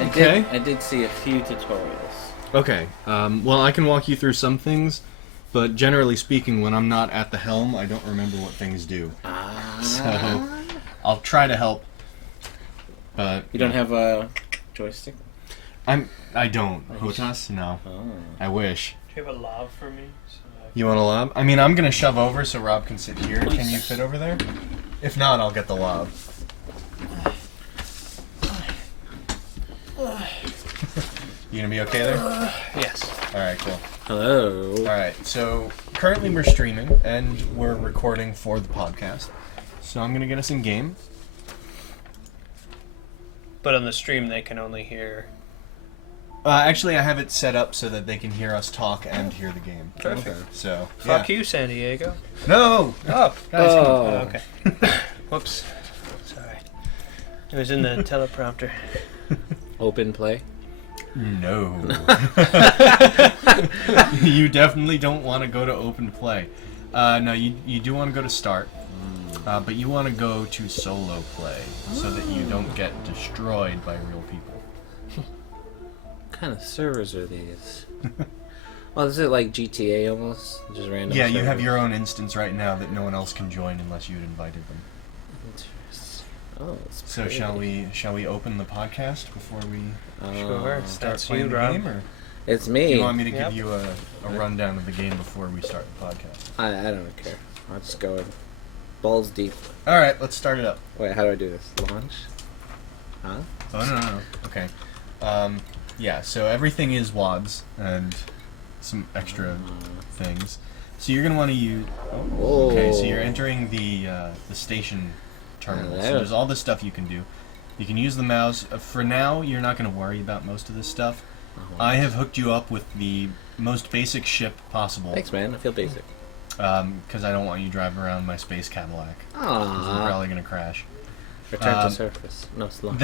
Okay. I did see a few tutorials. Okay. Well, I can walk you through some things, but generally speaking, when I'm not at the helm, I don't remember what things do. So I'll try to help. But you don't have a joystick? I don't. Hotas? No. Oh. I wish. Do you have a lob for me? You want a lob? I mean, I'm gonna shove over so Rob can sit here. Can you fit over there? If not, I'll get the lob. You gonna be okay there? Yes. Alright, cool. Hello. Alright, so currently we're streaming and we're recording for the podcast. So I'm gonna get us in game. But on the stream, they can only hear. Actually, I have it set up so that they can hear us talk and hear the game. Perfect. Okay. So, Fuck you, San Diego. No! Oh. Guys, Oh. Okay. Whoops. Sorry. It was in the teleprompter. Open play. No. You definitely don't want to go to open play. No, you do want to go to start. But you want to go to solo play so that you don't get destroyed by real people. What kind of servers are these? Well, is it like GTA almost? Just random Yeah, you servers? have your own instance right now that no one else can join unless you'd invited them. Interesting. Oh, it's So pretty. shall we open the podcast before we Sure. start That's playing you, the Rob. game? Or It's do me. you want me to Yep. give you a rundown of the game before we start the podcast? I don't care. I'll just go in. Balls deep. All right, let's start it up. Wait, how do I do this? Launch? Huh? Oh no. Okay. Yeah. So everything is WADs and some extra things. So you're gonna want to use. Oh, okay. So you're entering the station terminal. So Hello. there's all this stuff you can do. You can use the mouse. For now, you're not gonna worry about most of this stuff. I have hooked you up with the most basic ship possible. Thanks, man. I feel basic. Because I don't want you driving around my space Cadillac. 'Cause you're Aww. probably gonna crash. Return to surface. No, it's launch.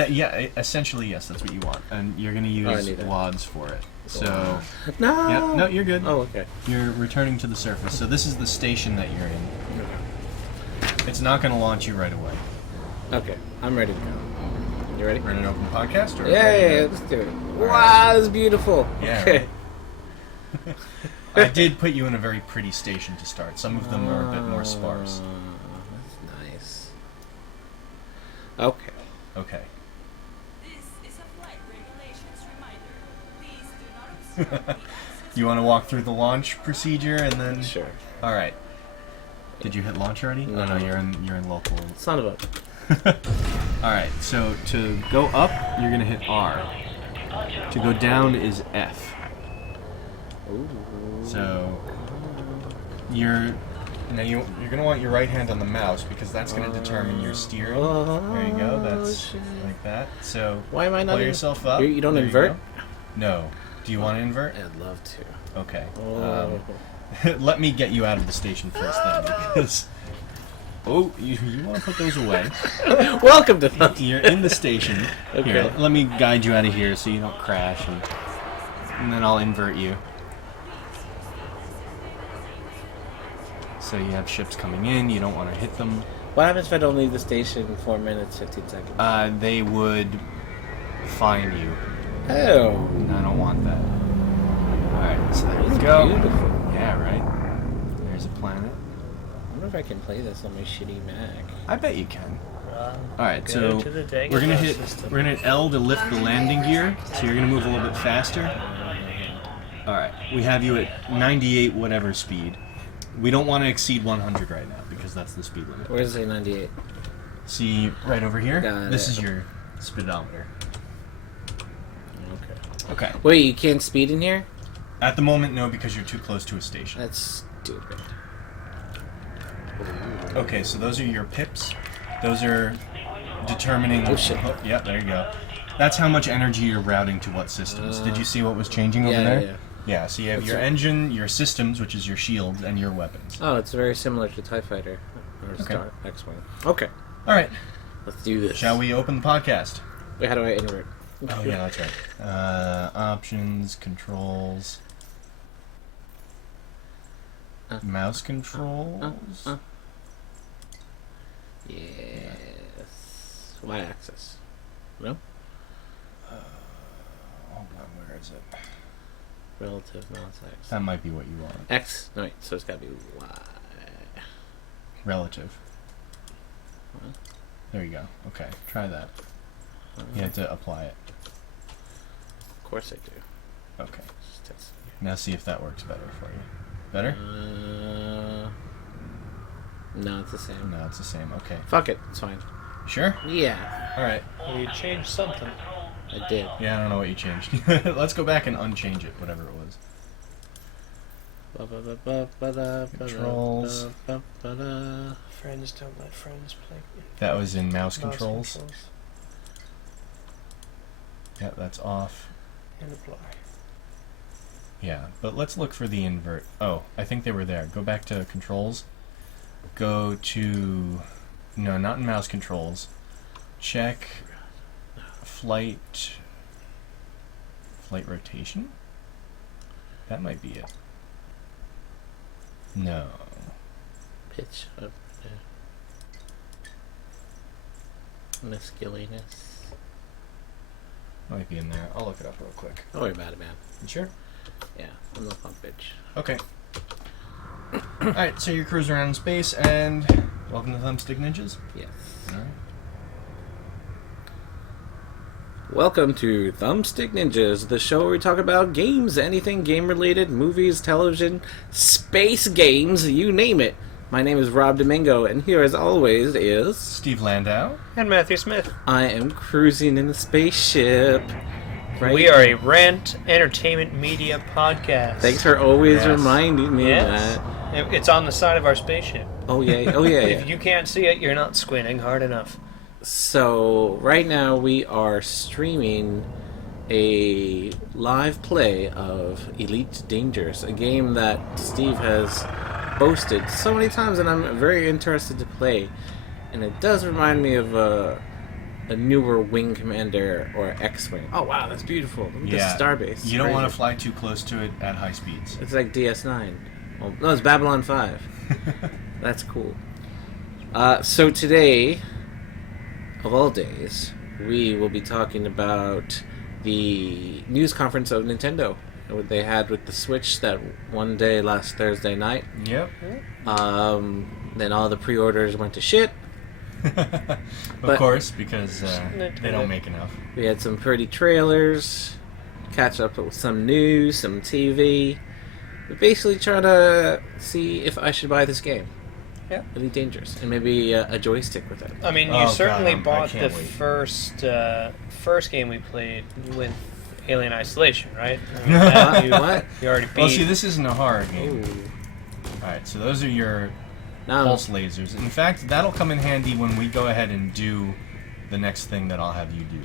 Essentially, yes, that's what you want, and you're gonna I use need that. WADs for it. So, No! yeah, no, you're good. Oh, okay. You're returning to the surface. So this is the station that you're in. It's not gonna launch you right away. Okay, I'm ready to go. You ready? We're in an open podcast, or Yeah, let's do it. Wow, that's beautiful. Yeah, Okay. I did put you in a very pretty station to start. Some of them are a bit more sparse. That's nice. Okay. Okay. This is a flight regulations reminder. Please do not obstruct the You want to walk through the launch procedure and then? Sure. All right. Did you hit launch already? No. Oh, no, you're in local. Son of a. All right. So to go up, you're gonna hit R. To go down is F. Ooh. So you're gonna want your right hand on the mouse because that's gonna determine your steering. There you go. That's shit. like that. So Why am I not pull in- yourself up. You don't There invert? go. No. Do you want to invert? I'd love to. Okay. Oh. Let me get you out of the station first then, because. Oh, you want to put those away. Welcome to the. You're in the station. Okay. Here, let me guide you out of here so you don't crash, and then I'll invert you. So you have ships coming in, you don't want to hit them. What happens if I don't leave the station 4 minutes, 15 seconds? They would fine you, Oh. and I don't want that. Alright, so there you That's go. beautiful. Yeah, right? There's a planet. I wonder if I can play this on my shitty Mac. I bet you can. All Alright, so to the Dagobah we're gonna system. hit L to lift the landing gear, so you're gonna move a little bit faster. Alright, we have you at 98 whatever speed. We don't want to exceed 100 right now because that's the speed limit. Where's the 98? See right over here? Got This it. is your speedometer. Okay. Okay. Wait, you can't speed in here? At the moment, no, because you're too close to a station. That's stupid. Okay, so those are your pips. Those are determining... Oh, shit. Yeah, there you go. That's how much energy you're routing to what systems. Did you see what was changing over Yeah, there? yeah. Yeah, so you have That's your right. engine, your systems, which is your shields, and your weapons. Oh, it's very similar to TIE Fighter. Or Okay. Star X-Wing. Okay. All right, Let's do this. shall we open the podcast? Wait, how do I invert? Oh, yeah, that's right. Options, controls... Mouse controls? Yes. Y-axis. No? is it? Relative mouse X. That might be what you want. X? No, wait, so it's gotta be Y. Relative. What? There you go. Okay, try that. You have to apply it. Of course I do. Okay. Just test Now see if that works better for you. Better? No, it's the same. No, it's the same. Okay. Fuck it, it's fine. Sure? Yeah, Alright. Well, you changed something. I did. Yeah, I don't know what you changed. Let's go back and unchange it, whatever it was. Controls. Friends don't let friends play. That was in mouse Mouse controls. Yeah, that's off. And apply. Yeah, but let's look for the invert. Oh, I think they were there. Go back to controls. Go to... No, not in mouse controls. Check flight rotation? That might be it. No. Pitch up. Musculiness. Might be in there. I'll look it up real quick. Don't worry about it, man. You sure? Yeah, I'm no punk bitch. Okay. Alright, so you're cruising around in space, and welcome to Thumbstick Ninjas. Yes. Alright. Welcome to Thumbstick Ninjas, the show where we talk about games, anything game-related, movies, television, space games, you name it. My name is Rob Domingo, and here, as always, is... Steve Landau. And Matthew Smith. I am cruising in the spaceship. Right? We are a rant entertainment media podcast. Thanks for always Yes. reminding me Yes. of that. It's on the side of our spaceship. Oh, yeah. Oh, yeah, If yeah. you can't see it, you're not squinting hard enough. So, right now we are streaming a live play of Elite Dangerous, a game that Steve has boasted so many times and I'm very interested to play. And it does remind me of a newer Wing Commander or X-Wing. Oh, wow, that's beautiful. Look at the starbase. You don't want to fly too close to it at high speeds. It's like DS9. Well, no, it's Babylon 5. That's cool. So today, of all days, we will be talking about the news conference of Nintendo. What they had with the Switch that one day last Thursday night. Yep. Then all the pre-orders went to shit. Of But- course, because they don't make enough. We had some pretty trailers, catch up with some news, some TV. We basically try to see if I should buy this game. Yeah. Really dangerous. And maybe a joystick with it. I mean, you Oh, certainly God, I bought the can't wait. first game we played with Alien Isolation, right? I mean, that you, What? you already beat. Well, see, this isn't a horror game. Ooh. Alright, so those are your Now, pulse lasers. In fact, that'll come in handy when we go ahead and do the next thing that I'll have you do,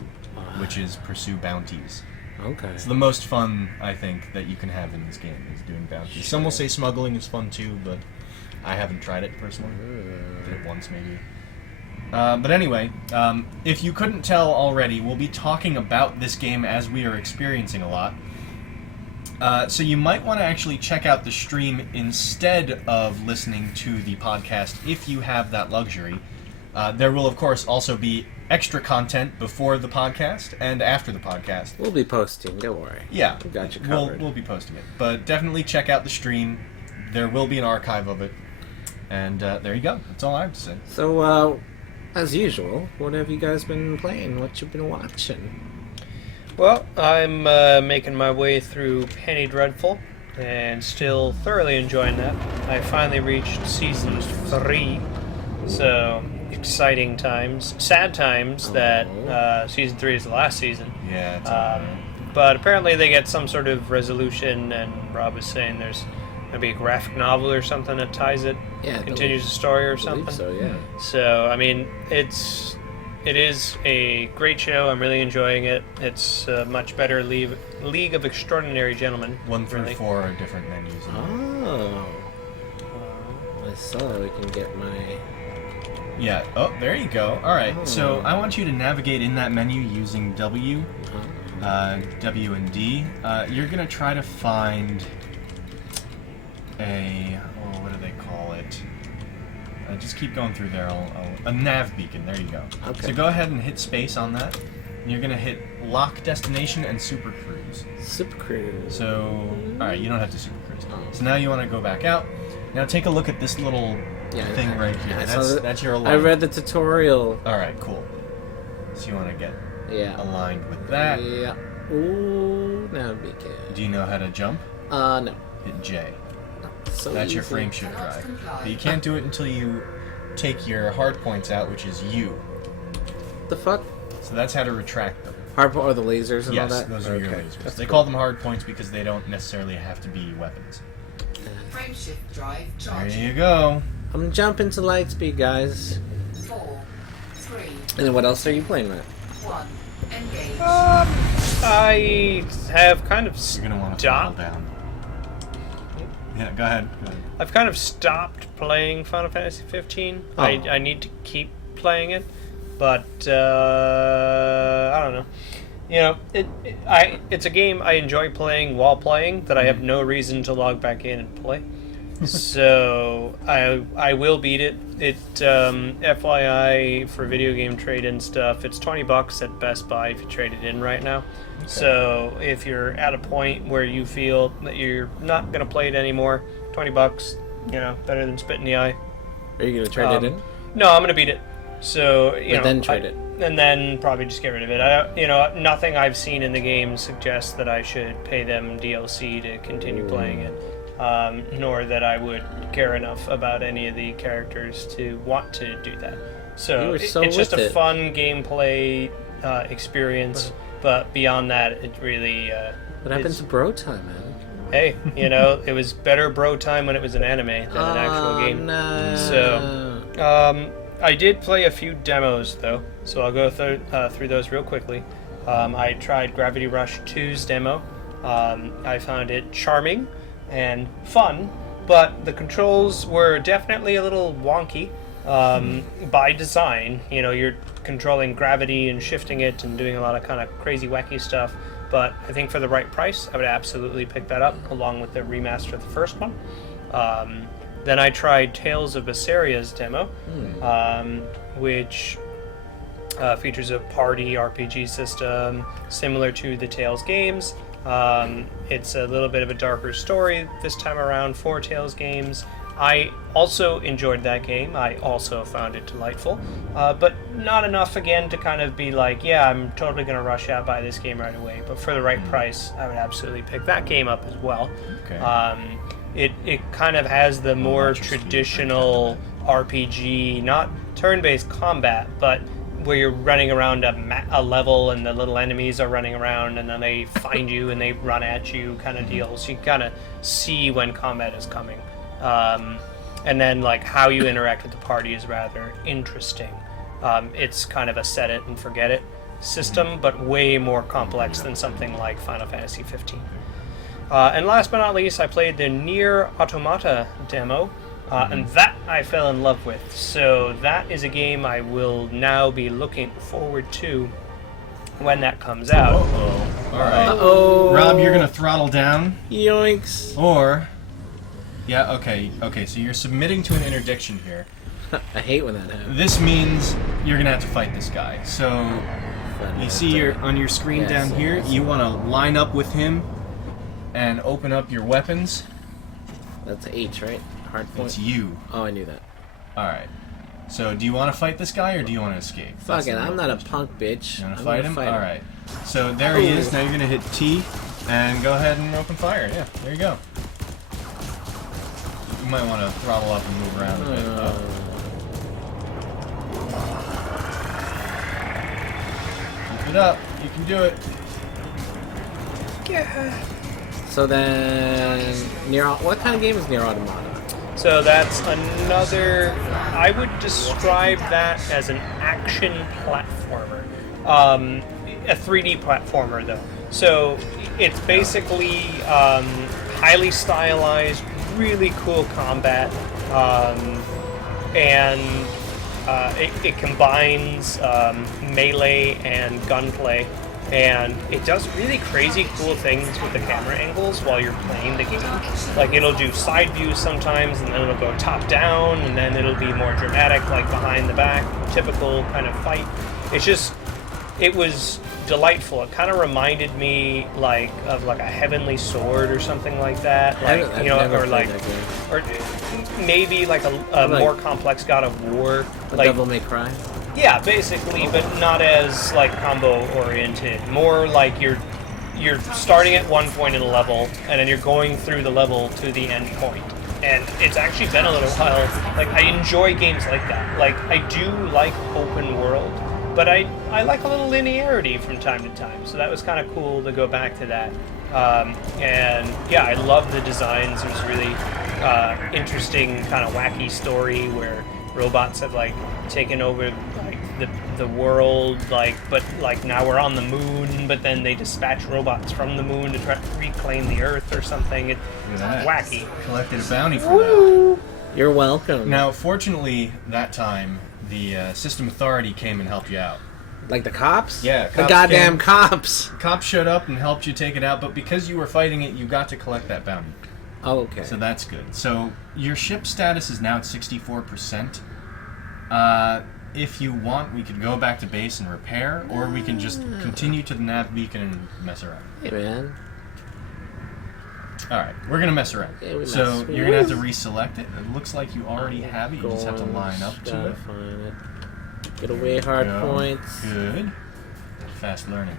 which is pursue bounties. okay. It's the most fun, I think, that you can have in this game, is doing bounties. Some will say smuggling is fun too, but I haven't tried it personally. Did it once, maybe. But anyway, if you couldn't tell already, we'll be talking about this game as we are experiencing a lot. So you might want to actually check out the stream instead of listening to the podcast if you have that luxury. There will, of course, also be extra content before the podcast and after the podcast. We'll be posting, don't worry. Yeah, We got you we'll covered. be posting it. But definitely check out the stream. There will be an archive of it. And there you go. That's all I have to say. So, as usual, what have you guys been playing? What you been watching? Well, I'm making my way through Penny Dreadful and still thoroughly enjoying that. I finally reached season 3, so exciting times. Sad times that season 3 is the last season. Yeah, it's all right. But apparently they get some sort of resolution, and Rob was saying there's maybe a graphic novel or something that ties it, Yeah, continues the story or I believe something. so, yeah. So, I mean, it is a great show. I'm really enjoying it. It's a much better League of Extraordinary Gentlemen. 1 through really. 4 are different menus. Oh. I saw we can get my... Yeah. Oh, there you go. All right. So I want you to navigate in that menu using W, W and D. You're gonna try to find what do they call it? Just keep going through there. A nav beacon. There you go. Okay. So go ahead and hit space on that. You're gonna hit lock destination and super cruise. Super Cruise. So, alright, you don't have to super cruise. So now you want to go back out. Now take a look at this little thing right here. I saw That's your I alarm. read the tutorial. Alright, cool. So you want to get Yeah. aligned with that. Yeah. Ooh, now be good. Do you know how to jump? No. Hit J. So That's your easy. frame shift drive. But you can't do it until you take your hard points out, which is U. The fuck? So that's how to retract them. Hardpoint or the lasers and Yes, all that? those are your Okay. lasers. That's They cool. call them hard points because they don't necessarily have to be weapons. Frame shift drive There charging. you go. I'm jumping to Lightspeed, guys. 4, 3, And then what else are you playing with? 1. Engage. I have kind of You're gonna want to throttle stopped. down. Yeah, go ahead. Go ahead. I've kind of stopped playing Final Fantasy 15. Oh. I need to keep playing it, but I don't know. You know, it's a game I enjoy playing while playing that I have no reason to log back in and play. So I will beat it. It FYI for video game trade in stuff. It's $20 at Best Buy if you trade it in right now. So if you're at a point where you feel that you're not gonna play it anymore, $20, you know, better than spit in the eye. Are you gonna trade it in? No, I'm gonna beat it. So you But know, then trade it. and then probably just get rid of it. You know, nothing I've seen in the game suggests that I should pay them DLC to continue playing it, nor that I would care enough about any of the characters to want to do that. You So, were so it's just with a it. fun gameplay experience. But beyond that, it really. What happened is- to Bro Time, man? Hey, you know, it was better bro time when it was an anime than an actual game. No. So, I did play a few demos though, so I'll go through those real quickly. I tried Gravity Rush 2's demo. I found it charming and fun, but the controls were definitely a little wonky by design. You know, you're controlling gravity and shifting it and doing a lot of kind of crazy, wacky stuff. But I think for the right price, I would absolutely pick that up along with the remaster of the first one. Then I tried Tales of Bessaria's demo, which features a party RPG system similar to the Tales games. It's a little bit of a darker story this time around for Tales games. I also enjoyed that game. I also found it delightful, but not enough again to kind of be like, yeah, I'm totally going to rush out buy this game right away. But for the right price, I would absolutely pick that game up as well. Okay. It kind of has the more watch your speed traditional RPG, not turn-based combat, but where you're running around a level and the little enemies are running around and then they find you and they run at you kind of deal. So you kind of see when combat is coming. And then like how you interact with the party is rather interesting. It's kind of a set it and forget it system, but way more complex than something like Final Fantasy 15. And last but not least, I played the Nier Automata demo, and that I fell in love with. So that is a game I will now be looking forward to when that comes out. Uh-oh. All right. Uh-oh. Rob, you're gonna throttle down, Yoinks. or yeah, okay. So you're submitting to an interdiction here. I hate when that happens. This means you're gonna have to fight this guy. So you see on your screen Yes, down here, yes. you want to line up with him and open up your weapons. That's H, right? Hard point. It's you. Oh, I knew that. All right. So do you want to fight this guy or do you want to escape? That's Fuck the it, real I'm not a question. punk bitch. You want to I'm fight gonna him? fight All right. So there he is. Ooh. Now you're gonna hit T and go ahead and open fire. Yeah, there you go. You might want to throttle up and move around a bit. Keep it up. You can do it. So then, what kind of game is Nier Automata? So that's another. I would describe that as an action platformer, a 3D platformer though. So it's basically highly stylized, really cool combat, and it combines melee and gunplay. And it does really crazy cool things with the camera angles while you're playing the game. Like it'll do side views sometimes, and then it'll go top down, and then it'll be more dramatic, like behind the back, typical kind of fight. It's just it was delightful. It kind of reminded me of a heavenly sword or something like that, I've never played that game. or maybe like a Like- more complex God of War. Like Devil May Cry. Yeah, basically, but not as like combo oriented. More like you're starting at one point in a level, and then you're going through the level to the end point. And it's actually been a little while. Like, I enjoy games like that. Like, I do like open world, but I like a little linearity from time to time. So that was kind of cool to go back to that. And yeah, I love the designs. It was really interesting, kind of wacky story where robots have like taken over like the world, but now we're on the moon, but then they dispatch robots from the moon to try to reclaim the Earth or something. It's Look at that. wacky. Collected a bounty for that. You're welcome. Now, fortunately, that time, the System Authority came and helped you out. Like the cops? Yeah, The cops goddamn came. cops. Cops showed up and helped you take it out, but because you were fighting it, you got to collect that bounty. Oh, okay. So that's good. So your ship status is now at 64%. If you want, we could go back to base and repair, or we can just continue to the nav beacon and mess around. Hey, man. Alright, we're going to mess around. Yeah, we So mess. you're going to have to reselect it. It looks like you already have it. You just have to Going, line up to gotta it. find it. Get away hard Go. points. Good. Fast learning.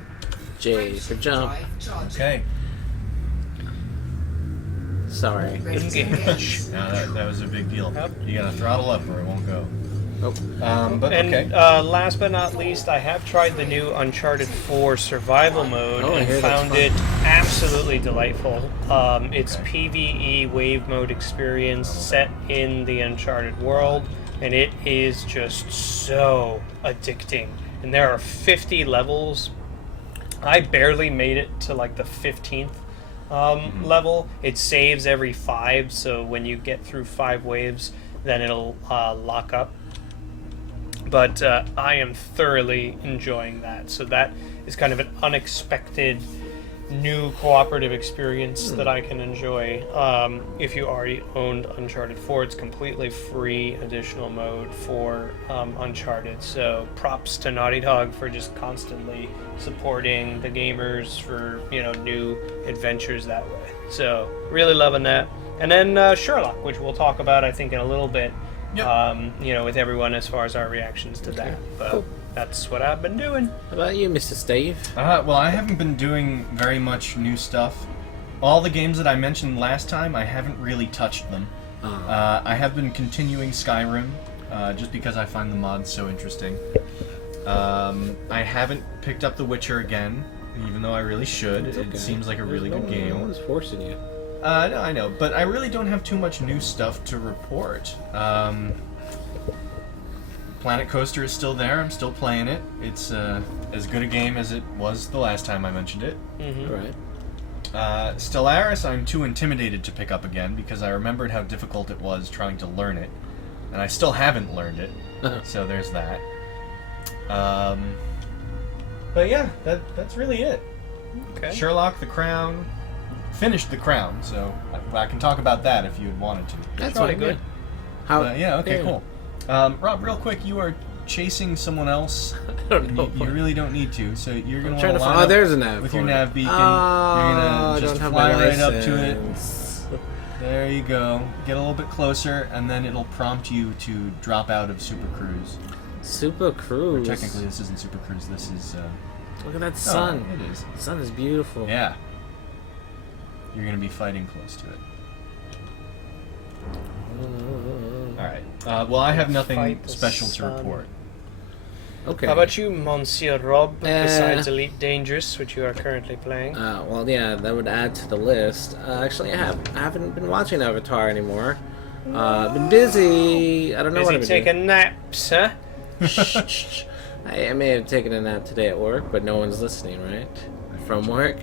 J for jump. Drive charging. Okay. Sorry. Ready to Engage. engage. Now that was a big deal. Yep. You got to throttle up or it won't go. Oh. But And okay. last but not least, I have tried the new Uncharted 4 survival mode Oh, I hear and that's found fun. it absolutely delightful. It's Okay. PvE wave mode experience set in the Uncharted world, and it is just so addicting. And there are 50 levels. I barely made it to like the 15th level. It saves every 5, so when you get through 5 waves, then it'll lock up. But I am thoroughly enjoying that. So that is kind of an unexpected new cooperative experience that I can enjoy. If you already owned Uncharted 4, it's completely free additional mode for Uncharted. So props to Naughty Dog for just constantly supporting the gamers for new adventures that way. So really loving that. And then Sherlock, which we'll talk about I think in a little bit. Yep. With everyone as far as our reactions to that. But Cool. that's what I've been doing. How about you, Mr. Steve? Well, I haven't been doing very much new stuff. All the games that I mentioned last time, I haven't really touched them. I have been continuing Skyrim, just because I find the mods so interesting. I haven't picked up The Witcher again, even though I really should. It's okay. It seems like a really No good one- No game. one's forcing you. No, I know, but I really don't have too much new stuff to report. Planet Coaster is still there. I'm still playing it. It's as good a game as it was the last time I mentioned it. All right. Stellaris, I'm too intimidated to pick up again because I remembered how difficult it was trying to learn it, and I still haven't learned it. So there's that. But yeah, that's really it. Okay. Sherlock, The Crown. Finished The Crown, so I can talk about that if you had wanted to. That's Probably fine. good. How? Yeah, okay, cool. Rob, real quick, you are chasing someone else. I don't know. You really don't need to, so you're I'm gonna want trying to to line find. Oh, up there's a nav. with for your it. nav beacon. Oh, You're gonna I just don't have fly my right up to it. license. There you go. Get a little bit closer, and then it'll prompt you to drop out of Super Cruise. Super Cruise. Technically, this isn't Super Cruise. This is. Look at that sun. Oh, it is. The sun is beautiful. Yeah. You're gonna be fighting close to it. All right. Well, I have nothing Fight the special to sun. report. Okay. How about you, Monsieur Rob, Uh, besides Elite Dangerous, which you are currently playing? Well, yeah, that would add to the list. Actually, I haven't been watching Avatar anymore. Been busy. I don't know Is what he I've been doing. taking naps, huh? I may have taken a nap today at work, but no one's listening, right? From work.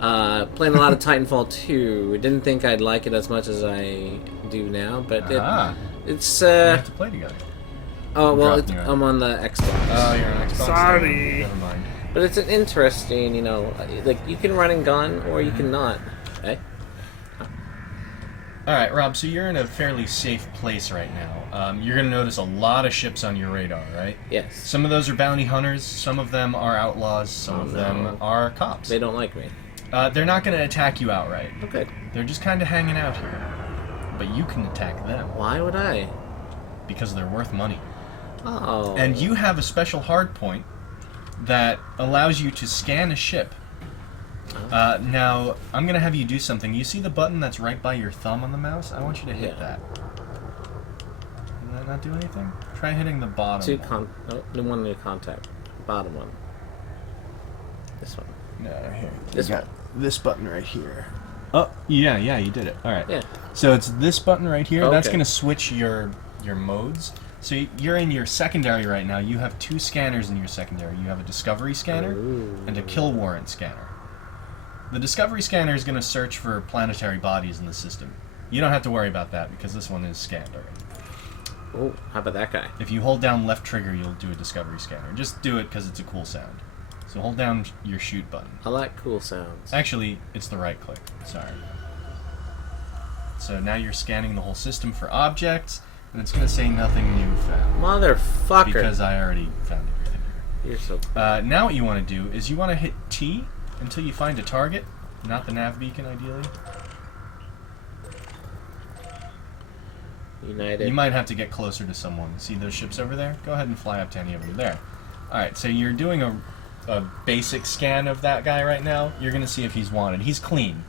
Playing a lot of Titanfall 2. Didn't think I'd like it as much as I do now, but it's We have to play together. oh well, dropping you out. I'm on the Xbox. Oh, you're on Xbox. Sorry. Never mind. But it's an interesting, like you can run and gun or you can not. Okay. Alright, Rob, so you're in a fairly safe place right now. You're going to notice a lot of ships on your radar, right? Yes. Some of those are bounty hunters, some of them are outlaws, some of them are cops. They don't like me. They're not going to attack you outright. Okay. They're just kind of hanging out here. But you can attack them. Why would I? Because they're worth money. Oh. And you have a special hard point that allows you to scan a ship. Now, I'm going to have you do something. You see the button that's right by your thumb on the mouse? I want you to hit that. Did that not do anything? Try hitting the bottom. The one new contact. Bottom one. This one. No, here. This You got this button right here. Oh, yeah, you did it. All right. Yeah. So it's this button right here. Okay. That's going to switch your modes. So you're in your secondary right now. You have 2 scanners in your secondary. You have a discovery scanner and a kill warrant scanner. The discovery scanner is going to search for planetary bodies in the system. You don't have to worry about that because this one is scanned already. Oh, how about that guy? If you hold down left trigger, you'll do a discovery scanner. Just do it because it's a cool sound. So hold down your shoot button. I like cool sounds. Actually, it's the right click. Sorry. So now you're scanning the whole system for objects, and it's going to say nothing new found. Motherfucker. Because I already found everything here. You're so... Now what you want to do is you want to hit T until you find a target, not the nav beacon ideally. United. You might have to get closer to someone. See those ships over there? Go ahead and fly up to any of them there. Alright, so you're doing a basic scan of that guy right now. You're going to see if he's wanted. He's clean.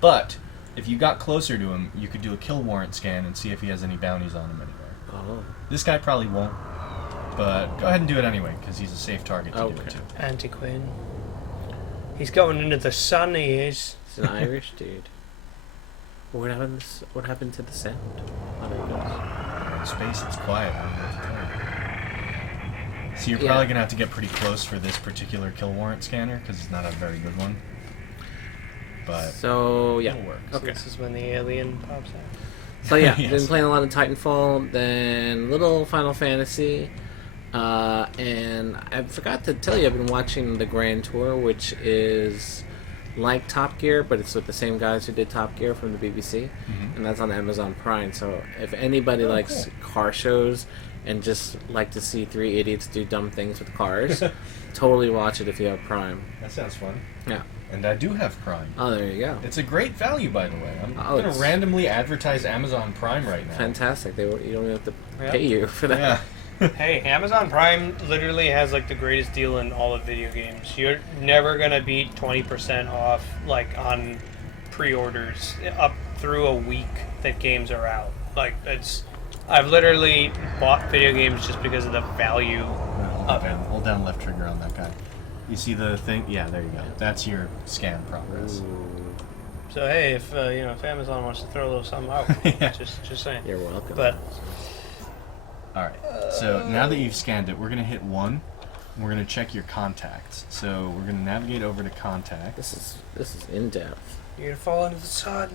But if you got closer to him, you could do a kill warrant scan and see if he has any bounties on him anywhere. Oh. This guy probably won't, but go ahead and do it anyway, because he's a safe target to do it to. Antiquin. He's going into the sun, he is. He's an Irish dude. What happened to the sound? Oh, there it goes. In space, it's quiet. I don't know what to tell you. So you're Yeah. probably going to have to get pretty close for this particular kill warrant scanner, because it's not a very good one. But So, yeah. it'll work. So Okay. this is when the alien pops out. So, yeah, Yes. been playing a lot of Titanfall, then little Final Fantasy. And I forgot to tell you, I've been watching the Grand Tour, which is like Top Gear, but it's with the same guys who did Top Gear from the BBC, and that's on Amazon Prime. So if anybody likes car shows and just like to see 3 idiots do dumb things with cars, totally watch it if you have Prime. That sounds fun. Yeah. And I do have Prime. Oh, there you go. It's a great value, by the way. I'm Oh, going to it's- randomly advertise Amazon Prime right now. Fantastic. You don't even have to Yeah. pay you for that. Yeah. Hey, Amazon Prime literally has like the greatest deal in all of video games. You're never gonna beat 20% off, like on pre-orders up through a week that games are out. Like I've literally bought video games just because of the value. Hold down left trigger on that guy. You see the thing? Yeah, there you go. That's your scan progress. So hey, if if Amazon wants to throw a little something out, Yeah. just saying. You're welcome. But Alright, so now that you've scanned it, we're going to hit 1. And we're going to check your contacts. So we're going to navigate over to contacts. This is in depth. you're gonna fall into the sun.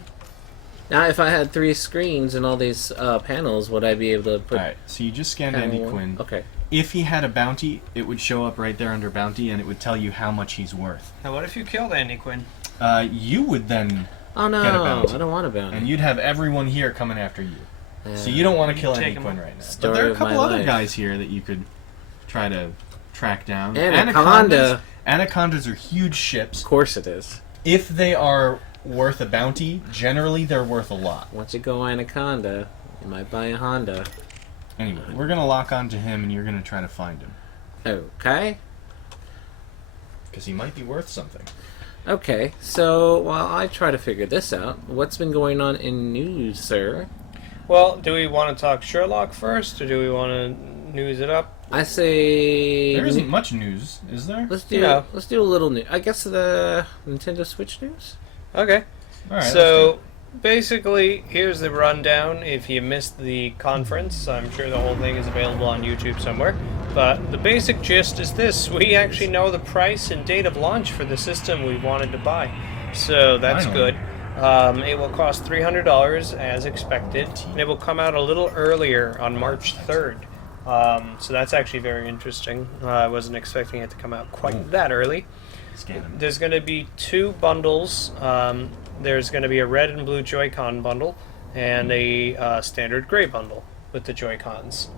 Now, if I had 3 screens and all these panels, would I be able to put? Alright, so you just scanned panel Andy one? Quinn. Okay. If he had a bounty, it would show up right there under bounty, and it would tell you how much he's worth. Now what if you killed Andy Quinn? You would then, Oh no, Get a bounty. I don't want a bounty. and you'd have everyone here coming after you. So you don't want to kill Take Andy him Quinn up. right now. But Story there are a of my couple other life. guys here that you could try to track down. Anaconda. Anacondas are huge ships. Of course it is. If they are worth a bounty, generally they're worth a lot. Once you go Anaconda, you might buy a Honda. Anyway, we're going to lock onto him, and you're going to try to find him. Okay. Because he might be worth something. Okay, so while I try to figure this out, what's been going on in news, sir? Well, do we want to talk Sherlock first, or do we want to news it up? I say There isn't much news, is there? let's do No. let's do a little news. I guess the Nintendo Switch news. Okay. All right, So basically, here's the rundown. If you missed the conference, I'm sure the whole thing is available on YouTube somewhere. But the basic gist is this: we actually know the price and date of launch for the system we wanted to buy, so that's Finally. good. It will cost $300 as expected, and it will come out a little earlier on March 3rd. So that's actually very interesting. I wasn't expecting it to come out quite that early. Scan him. There's going to be 2 bundles. There's going to be a red and blue Joy-Con bundle, and a standard gray bundle with the Joy-Cons.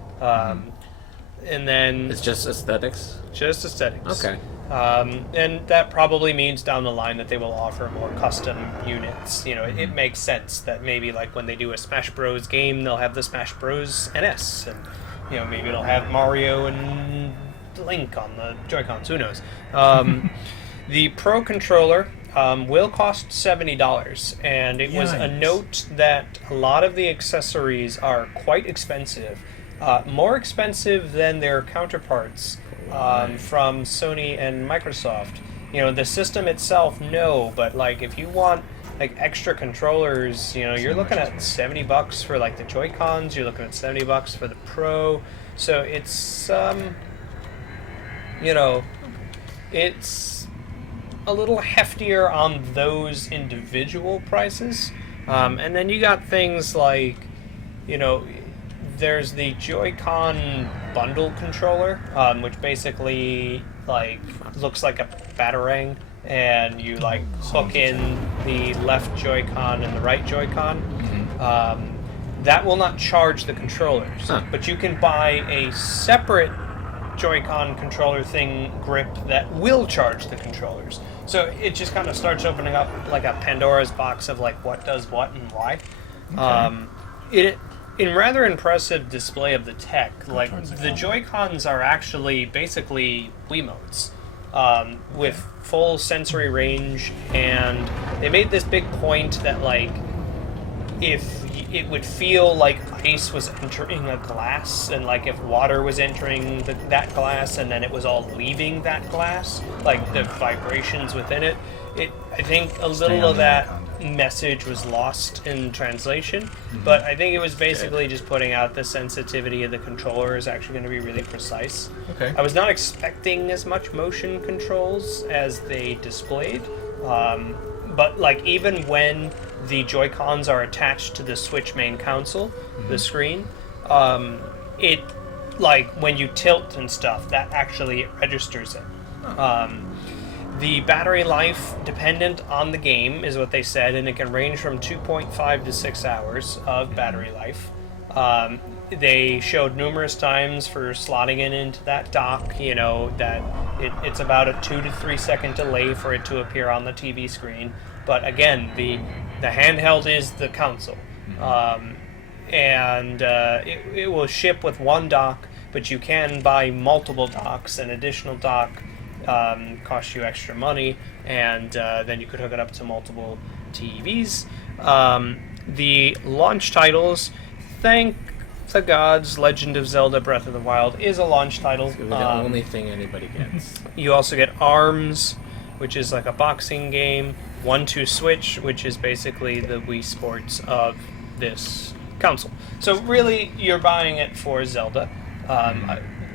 And then It's just aesthetics. just aesthetics. Okay. And that probably means down the line that they will offer more custom units. You know, it makes sense that maybe like when they do a Smash Bros. Game, they'll have the Smash Bros. NS, and you know maybe it'll have Mario and Link on the Joy-Cons. Who knows? The Pro controller will cost $70, and it was a Yikes. note that a lot of the accessories are quite expensive. More expensive than their counterparts from Sony and Microsoft. You know, the system itself, no, but like if you want like extra controllers, you know, you're looking at $70 for like the Joy-Cons. You're looking at $70 for the Pro. So it's you know, it's a little heftier on those individual prices. And then you got things like, you know, there's the Joy-Con bundle controller, which basically like looks like a Batarang, and you like hook in the left Joy-Con and the right Joy-Con. That will not charge the controllers, but you can buy a separate Joy-Con controller thing grip that will charge the controllers. So it just kind of starts opening up like a Pandora's box of like what does what and why. In rather impressive display of the tech, like the Joy-Cons are actually basically Wiimotes with full sensory range, and they made this big point that like if it would feel like ice was entering a glass, and like if water was entering that glass and then it was all leaving that glass, like the vibrations within it, I think a little of that message was lost in translation, but I think it was basically just putting out the sensitivity of the controller is actually going to be really precise. Okay. I was not expecting as much motion controls as they displayed, but like even when the Joy-Cons are attached to the Switch main console, the screen, it like when you tilt and stuff, that actually registers it. The battery life dependent on the game is what they said, and it can range from 2.5 to 6 hours of battery life. They showed numerous times for slotting it into that dock, you know, that it's about a 2 to 3 second delay for it to appear on the TV screen. But again, the handheld is the console. And it will ship with one dock, but you can buy multiple docks. An additional dock costs you extra money, and then you could hook it up to multiple TVs. The launch titles, thank the gods, Legend of Zelda Breath of the Wild is a launch title. It's the only thing anybody gets. You also get ARMS, which is like a boxing game. 1-2 Switch, which is basically the Wii Sports of this console. So really, you're buying it for Zelda.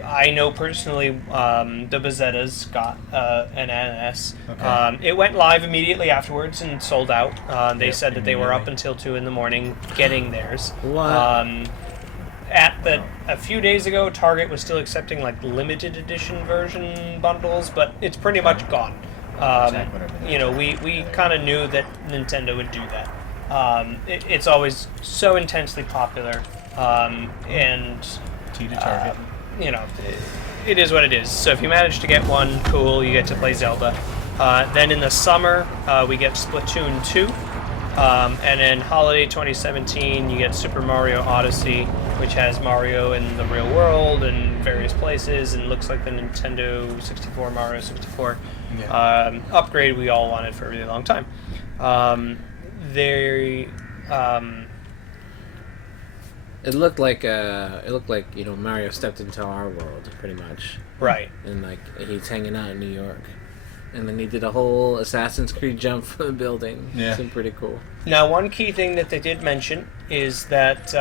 I know personally the Bezettas got an NS. Okay. It went live immediately afterwards and sold out. They said that they were up until 2 in the morning getting theirs. What? A few days ago, Target was still accepting like limited edition version bundles, but it's pretty much gone. You know, we kind of knew that Nintendo would do that. It's always so intensely popular, and T to Target. you know, it is what it is. So if you manage to get one, cool, you get to play Zelda. Then in the summer, we get Splatoon 2. And in holiday 2017, you get Super Mario Odyssey, which has Mario in the real world and various places, and looks like the Nintendo 64, Mario 64 upgrade we all wanted for a really long time. It looked like you know Mario stepped into our world pretty much, Right. and like he's hanging out in New York, and then he did a whole Assassin's Creed jump from the building. Yeah. It seemed pretty cool. Now, one key thing that they did mention is that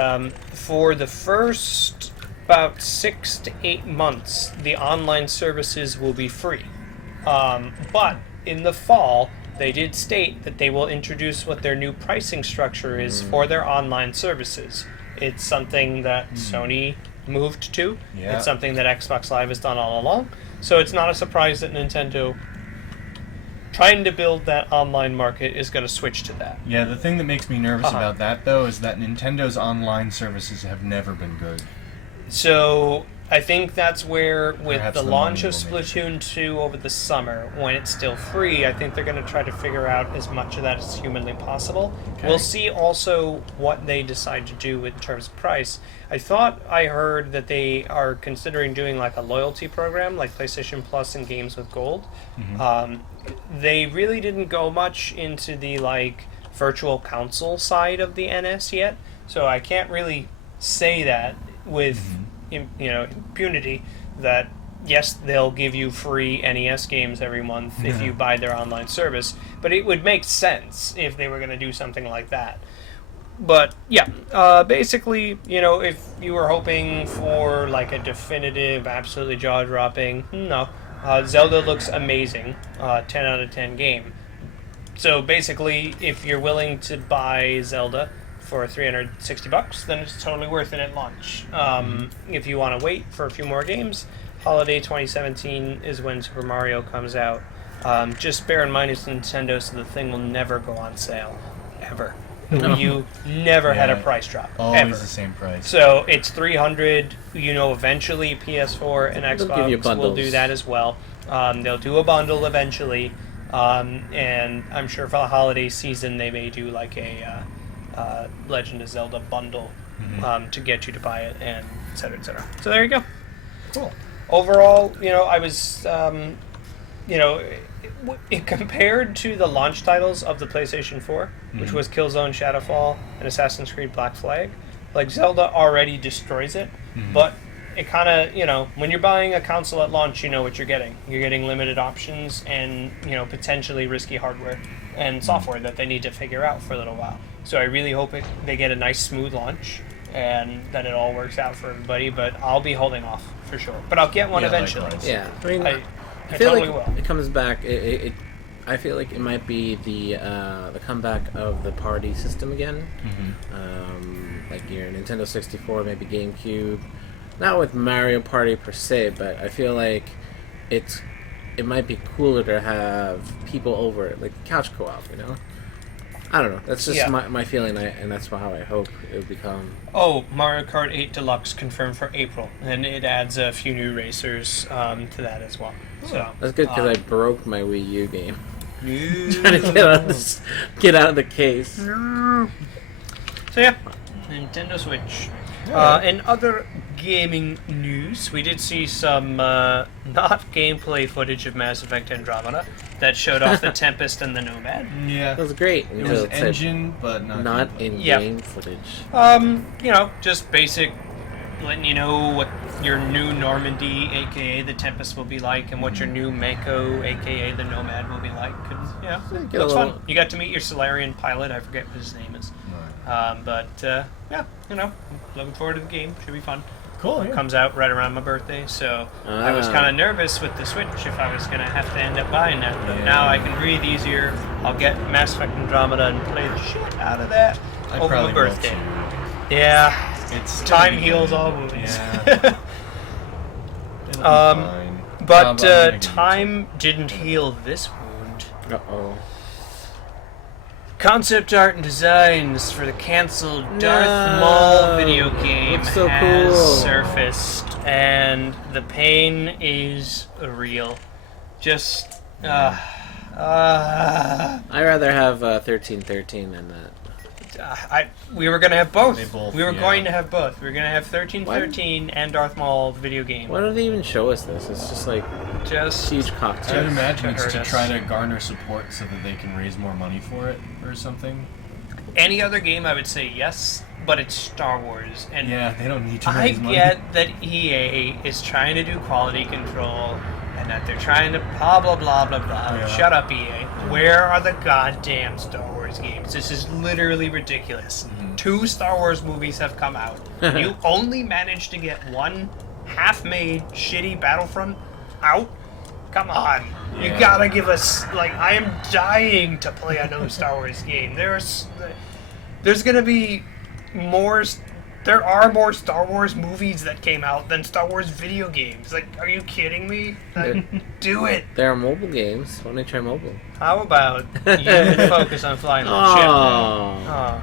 for the first about 6 to 8 months, the online services will be free. But in the fall, they did state that they will introduce what their new pricing structure is for their online services. It's something that Sony moved to. Yeah. It's something that Xbox Live has done all along. So it's not a surprise that Nintendo trying to build that online market is going to switch to that. Yeah, the thing that makes me nervous Uh-huh. about that, though, is that Nintendo's online services have never been good. So I think that's where, with Perhaps the the launch of money will make Splatoon 2 over the summer, when it's still free, I think they're going to try to figure out as much of that as humanly possible. Okay. We'll see also what they decide to do in terms of price. I thought I heard that they are considering doing like a loyalty program, like PlayStation Plus and Games with Gold. They really didn't go much into the like virtual console side of the NS yet, so I can't really say that with impunity that yes, they'll give you free NES games every month if you buy their online service, but it would make sense if they were going to do something like that. But yeah, basically, if you were hoping for like a definitive, absolutely jaw-dropping, no, Zelda looks amazing, 10 out of 10 game. So basically, if you're willing to buy Zelda for $360, then it's totally worth it at launch. If you want to wait for a few more games, holiday 2017 is when Super Mario comes out. Just bear in mind it's Nintendo, so the thing will never go on sale, ever. The Wii U never had a Yeah. price drop, Always ever. the same price. So it's $300. Eventually PS4 and They'll give you Xbox will bundles. do that as well. They'll do a bundle eventually, and I'm sure for the holiday season they may do like a Legend of Zelda bundle to get you to buy it, and et cetera, et cetera. So there you go. Cool. Overall, I was, it compared to the launch titles of the PlayStation 4, which was Killzone Shadowfall and Assassin's Creed Black Flag, like Zelda already destroys it, but it kind of, when you're buying a console at launch, you know what you're getting. You're getting limited options and, potentially risky hardware and software that they need to figure out for a little while. So I really hope they get a nice smooth launch and that it all works out for everybody, but I'll be holding off for sure. But I'll get one Yeah, eventually. likewise. Yeah, I mean, I I feel totally like will. it comes back. I feel like it might be the comeback of the party system again. Like your Nintendo 64, maybe GameCube. Not with Mario Party per se, but I feel like it might be cooler to have people over, like couch co-op. I don't know. That's just Yeah. my feeling, and that's how I hope it would become. Oh, Mario Kart 8 Deluxe confirmed for April, and it adds a few new racers to that as well. So That's good because I broke my Wii U game. Trying to get out of the case. So yeah, Nintendo Switch. In other gaming news, we did see some not gameplay footage of Mass Effect Andromeda that showed off the Tempest and the Nomad. Yeah. That was great. It until was it said engine, but not in-game footage. Just basic, letting you know what your new Normandy, aka the Tempest, will be like, and what your new Mako, aka the Nomad, will be like. And, Get a looks little- fun. You got to meet your Solarian pilot. I forget what his name is. Looking forward to the game. Should be fun. Cool. Yeah. Comes out right around my birthday, so I was kind of nervous with the Switch if I was going to have to end up buying that. But Yeah. now I can breathe easier. I'll get Mass Effect Andromeda and play the shit out of that I over probably my will birthday. too. Yeah, It's time gonna be heals good. all wounds. Yeah. It'll be fine. But I'm gonna get time didn't heal this wound. Uh-oh. Concept art and designs for the canceled Darth No. Maul video game Looks so has cool. surfaced, and the pain is real. Just, I'd rather have 1313 than that. we were gonna have both. They both, we were yeah. going to have both. We were gonna have 1313 and Darth Maul video game. Why don't they even show us this? It's just like Just huge I would cocktail. imagine it's hurt to us. try to garner support so that they can raise more money for it or something. any other game, I would say yes, but it's Star Wars, and Yeah, they don't need to I raise money. get that EA is trying to do quality control and that they're trying to blah blah blah blah blah. Yeah. Shut up, EA. Where are the goddamn Star Wars games? This is literally ridiculous. 2 Star Wars movies have come out. You only managed to get one half-made shitty Battlefront out? Come on. You Yeah. gotta give us, like, I am dying to play a new Star Wars game. There's gonna be more There are more Star Wars movies that came out than Star Wars video games. Like, are you kidding me? Do it. There are mobile games. Why don't you try mobile? How about you focus on flying the ship? Oh. Oh.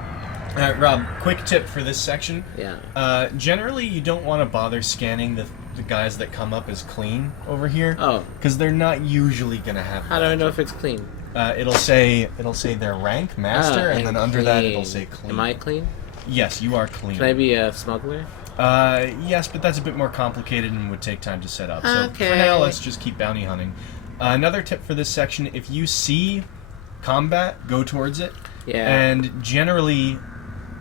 All right, Rob. Quick tip for this section. Yeah. Generally, you don't want to bother scanning the guys that come up as clean over here. Oh. Because they're not usually gonna have. How do I know if it's clean? It'll say their rank, master, and then under that it'll say clean. Am I clean? Yes, you are clean. Can I be a smuggler? Yes, but that's a bit more complicated and would take time to set up. So for now, let's just keep bounty hunting. Another tip for this section: if you see combat, go towards it. Yeah. And generally,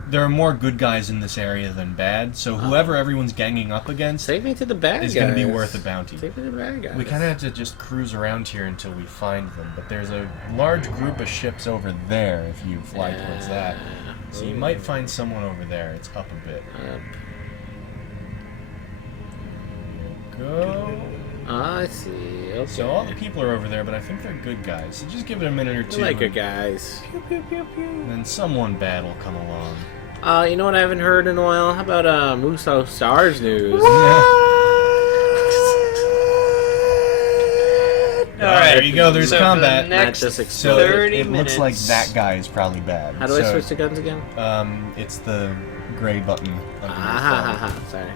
there are more good guys in this area than bad. So whoever everyone's ganging up against Take me to the bad guys. is going to be worth a bounty. Take me to the bad guys. We kind of have to just cruise around here until we find them. But there's a large group of ships over there if you fly towards that. So you might find someone over there. It's up a bit. Go. I see. Okay. So all the people are over there, but I think they're good guys. So just give it a minute or two. I like good guys. And then someone bad will come along. You know what I haven't heard in a while? How about Muso Stars news? Alright, there you go. There's so combat. For the next Not just So 30 it looks like minutes. that guy is probably bad. How do I switch to guns again? It's the gray button. Sorry.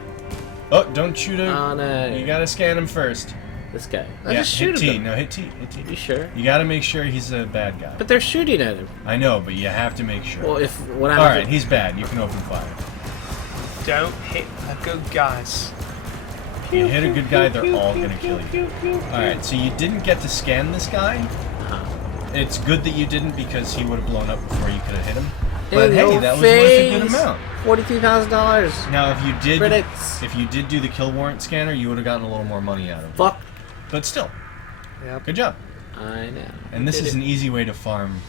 Oh, don't shoot him. Oh, no. You gotta scan him first. This guy. hit Just shoot T. him. No, hit T. Hit T. You sure? You gotta make sure he's a bad guy. But they're shooting at him. I know, but you have to make sure. Well, if what All happens? right, he's bad. You can open fire. Don't hit the good guys. If you hit a good guy, they're all gonna kill you. All right, so you didn't get to scan this guy. It's good that you didn't because he would have blown up before you could have hit him. But In hey, your that was worth a good face. amount. $42,000. Now, Credits. if you did do the kill warrant scanner, you would have gotten a little more money out of it. Fuck. But still, Yep. good job. I know. And this Did is it. an easy way to farm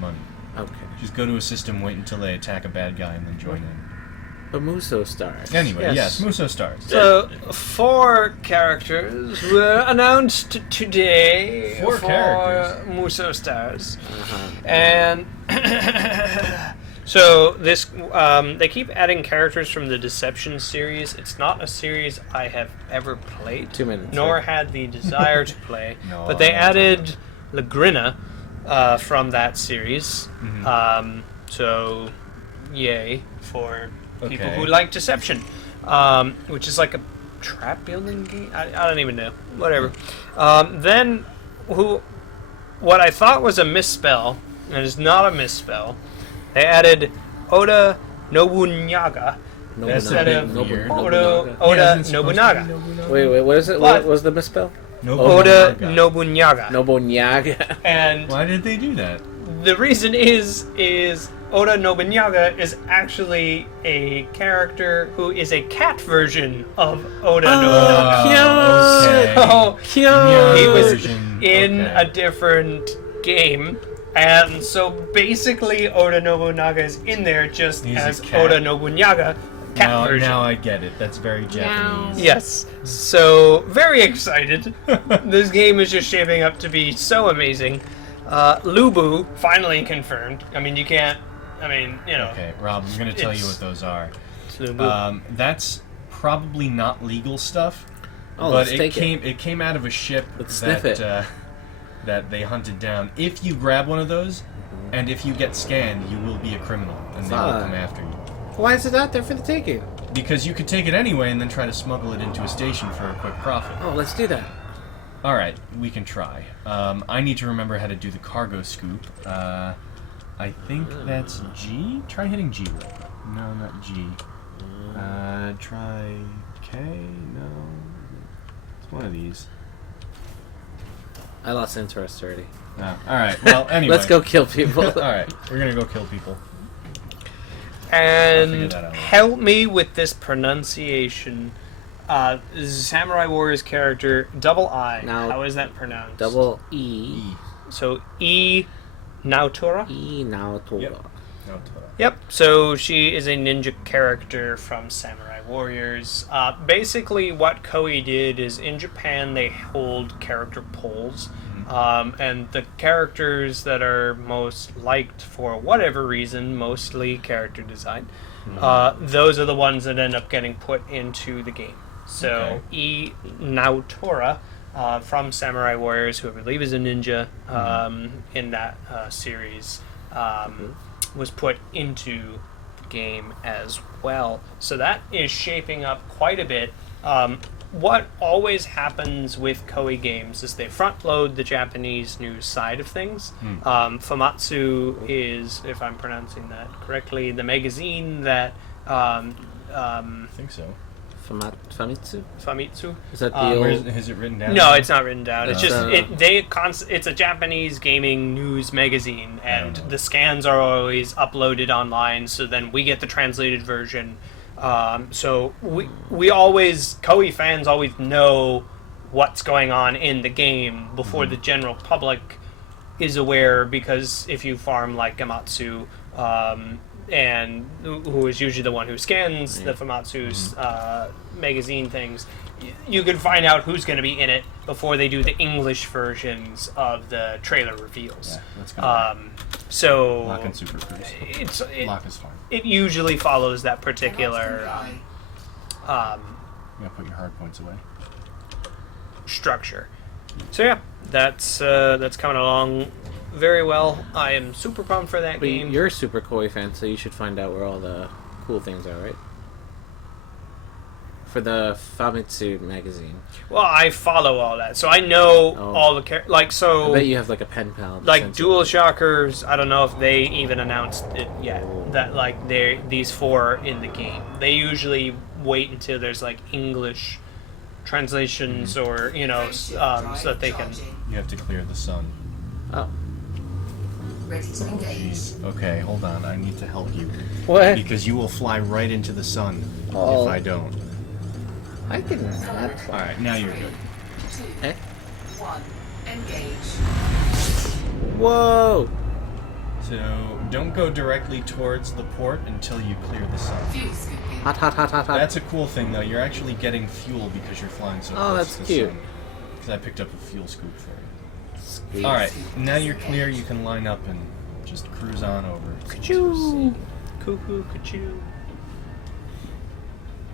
money. Okay. Just go to a system, wait until they attack a bad guy, and then join in. But Muso Stars. Anyway, Yes. yes, Muso stars. So, 4 characters were announced today 4 for characters. Muso Stars. Uh-huh. And so this they keep adding characters from the Deception series. It's not a series I have ever played, 2 minutes. nor right? had the desire to play. No. But they added Lagrina from that series. So, yay for people Okay. who like Deception, which is like a trap building game. I don't even know. Whatever. Then, what I thought was a misspell, and it's not a misspell. They added Oda Nobunaga instead of weird. Oda Yeah, isn't it supposed to be Nobunaga. Wait, what is it? What? What was the misspell? Oda Nobunaga. Nobunyaga. And Why did they do that? the reason is Oda Nobunaga is actually a character who is a cat version of Oda Nobunaga. Okay. So Cute. he was Version, in okay. a different game, and so basically Oda Nobunaga is in there just He's as a cat. Oda Nobunaga cat Now, version. now I get it. That's very Japanese. Yes. So, very excited. This game is just shaping up to be so amazing. Lubu, finally confirmed. I mean, you can't... I mean, you know. Okay, Rob, I'm going to tell you It's- what those are. It's Lubu. That's probably not legal stuff, Oh, but let's it take came out of a ship Let's sniff that it. that they hunted down. If you grab one of those, and if you get scanned, you will be a criminal, and they will Fine. come after you. Why is it out there for the taking? Because you could take it anyway and then try to smuggle it into a station for a quick profit. Oh, let's do that. All right, we can try. I need to remember how to do the cargo scoop. I think that's G. Try hitting G real quick. No, not G. Try K. No, it's one of these. I lost interest already. No. All right. Well, anyway. Let's go kill people. All right, we're gonna go kill people. figure And that out. help me with this pronunciation. Samurai Warriors character, double I. Now- How is that pronounced? Double E. So, E. Naotora? E now to. Yep. No, Yep, so she is a ninja character from Samurai Warriors. Basically, what Koei did is in Japan they hold character polls, And the characters that are most liked for whatever reason, mostly character design, those are the ones that end up getting put into the game. So E. Naotora from Samurai Warriors, who I believe is a ninja in that series, was put into the game as well. So that is shaping up quite a bit. What always happens with Koei games is they front load the Japanese news side of things. Famitsu is, if I'm pronouncing that correctly, the magazine that I think so. Famitsu? Famitsu. Is that the Is it written down? No, it's not written down. It's No. just it's a Japanese gaming news magazine, and the scans are always uploaded online. So then we get the translated version. So we always, Koei fans always know what's going on in the game before the general public is aware, because if you farm like Gamatsu, and who is usually the one who scans the Famitsu's magazine things, you can find out who's going to be in it before they do the English versions of the trailer reveals. Yeah, that's good. So Lock and Super Cruise. Lock is fine. it usually follows that particular You gotta put your hard points away. structure. So yeah, that's coming along very well. I am super pumped for that But game. you're a super Koei fan, so you should find out where all the cool things are, right? For the Famitsu magazine. Well, I follow all that, so I know all the I bet you have like a pen pal. that like sends Dual it. Shockers. I don't know if they even announced it yet. That like these 4 in the game. They usually wait until there's like English translations or so that they can. You have to clear the sun. Oh. Ready to engage. Jeez. Okay, hold on. I need to help you. What? Because you will fly right into the sun Oh. if I don't. I can not. Alright, now you're good. 2, Eh? 1, engage. Whoa! So, don't go directly towards the port until you clear the sun. Fuel scooping. Hot, hot, hot, hot, hot. That's a cool thing, though. You're actually getting fuel because you're flying so Oh, close that's to the cute. sun. Because I picked up a fuel scoop for you. Fuel Alright, scoop now you're disengaged. clear. You can line up and just cruise on over. Ka-choo! Cuckoo, ka-choo.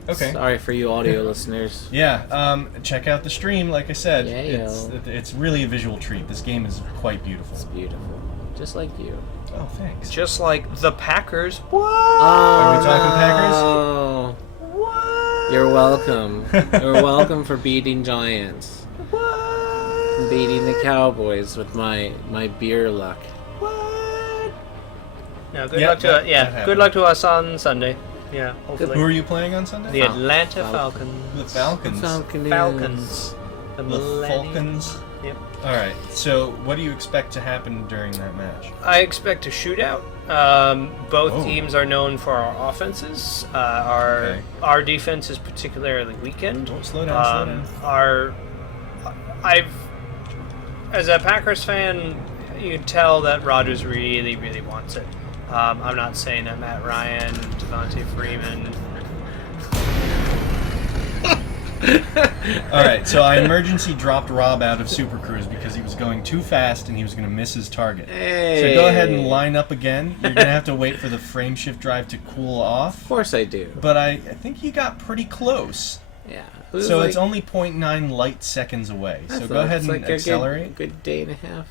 Okay. Sorry for you audio listeners. Yeah, check out the stream, like I said. Yeah, It's really a visual treat. This game is quite beautiful. It's beautiful. Just like you. Oh, thanks. Just like the Packers. What? Are we talking Packers? Oh, What? you're welcome. You're welcome for beating Giants. What? Beating the Cowboys with my beer luck. What? No, good Yeah, luck to that yeah. happened. Good luck to us on Sunday. Yeah, hopefully. Who are you playing on Sunday? The Atlanta Falcons. The Falcons. Falcons. Falcons. The The Millennium- Falcons. Yep. Alright, so what do you expect to happen during that match? I expect a shootout. Both Whoa. teams are known for our offenses. Okay. Our defense is particularly weakened. Oh, slow down, I've as a Packers fan, you can tell that Rodgers really, really wants it. I'm not saying that Matt Ryan, Devontae Freeman. Alright, so I emergency dropped Rob out of Super Cruise because he was going too fast and he was going to miss his target. Hey. So go ahead and line up again. You're going to have to wait for the frame shift drive to cool off. Of course I do. But I think you got pretty close. Yeah. So it's only 0.9 light seconds away. So go ahead and accelerate. A good day and a half.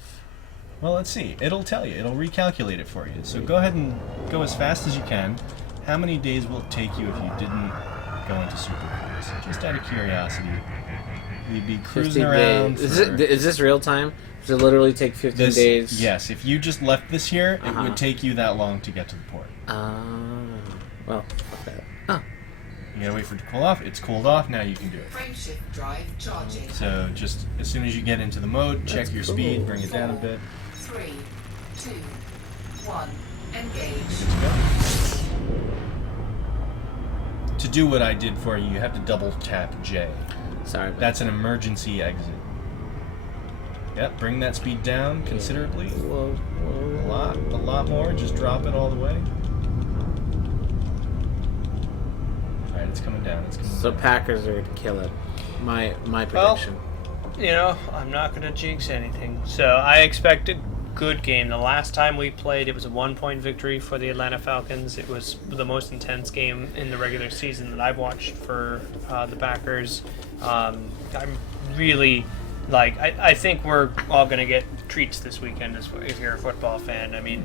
Well, let's see. It'll tell you. It'll recalculate it for you. So go ahead and go as fast as you can. How many days will it take you if you didn't go into Super Cruise? Just out of curiosity. You'd be cruising 15 around days. for... Is this real time? Does it literally take 15 days? Yes. If you just left this here, it Uh-huh. would take you that long to get to the port. Well, fuck that. Huh. You gotta wait for it to cool off. It's cooled off. Now you can do it. Frame shift drive charging. So just as soon as you get into the mode, check That's your cool. speed, bring it down a bit. 3, 2, 1, engage. To do what I did for you, you have to double tap J. Sorry about That's an emergency exit. Yep, bring that speed down considerably. Whoa, whoa. A lot more. Just drop it all the way. Alright, it's coming down. It's coming So down. Packers are to kill it. My Well, prediction. I'm not going to jinx anything. So I expect a good game. The last time we played, it was a 1-point victory for the Atlanta Falcons. It was the most intense game in the regular season that I've watched for the Packers. I'm really I think we're all going to get treats this weekend if you're a football fan. I mean,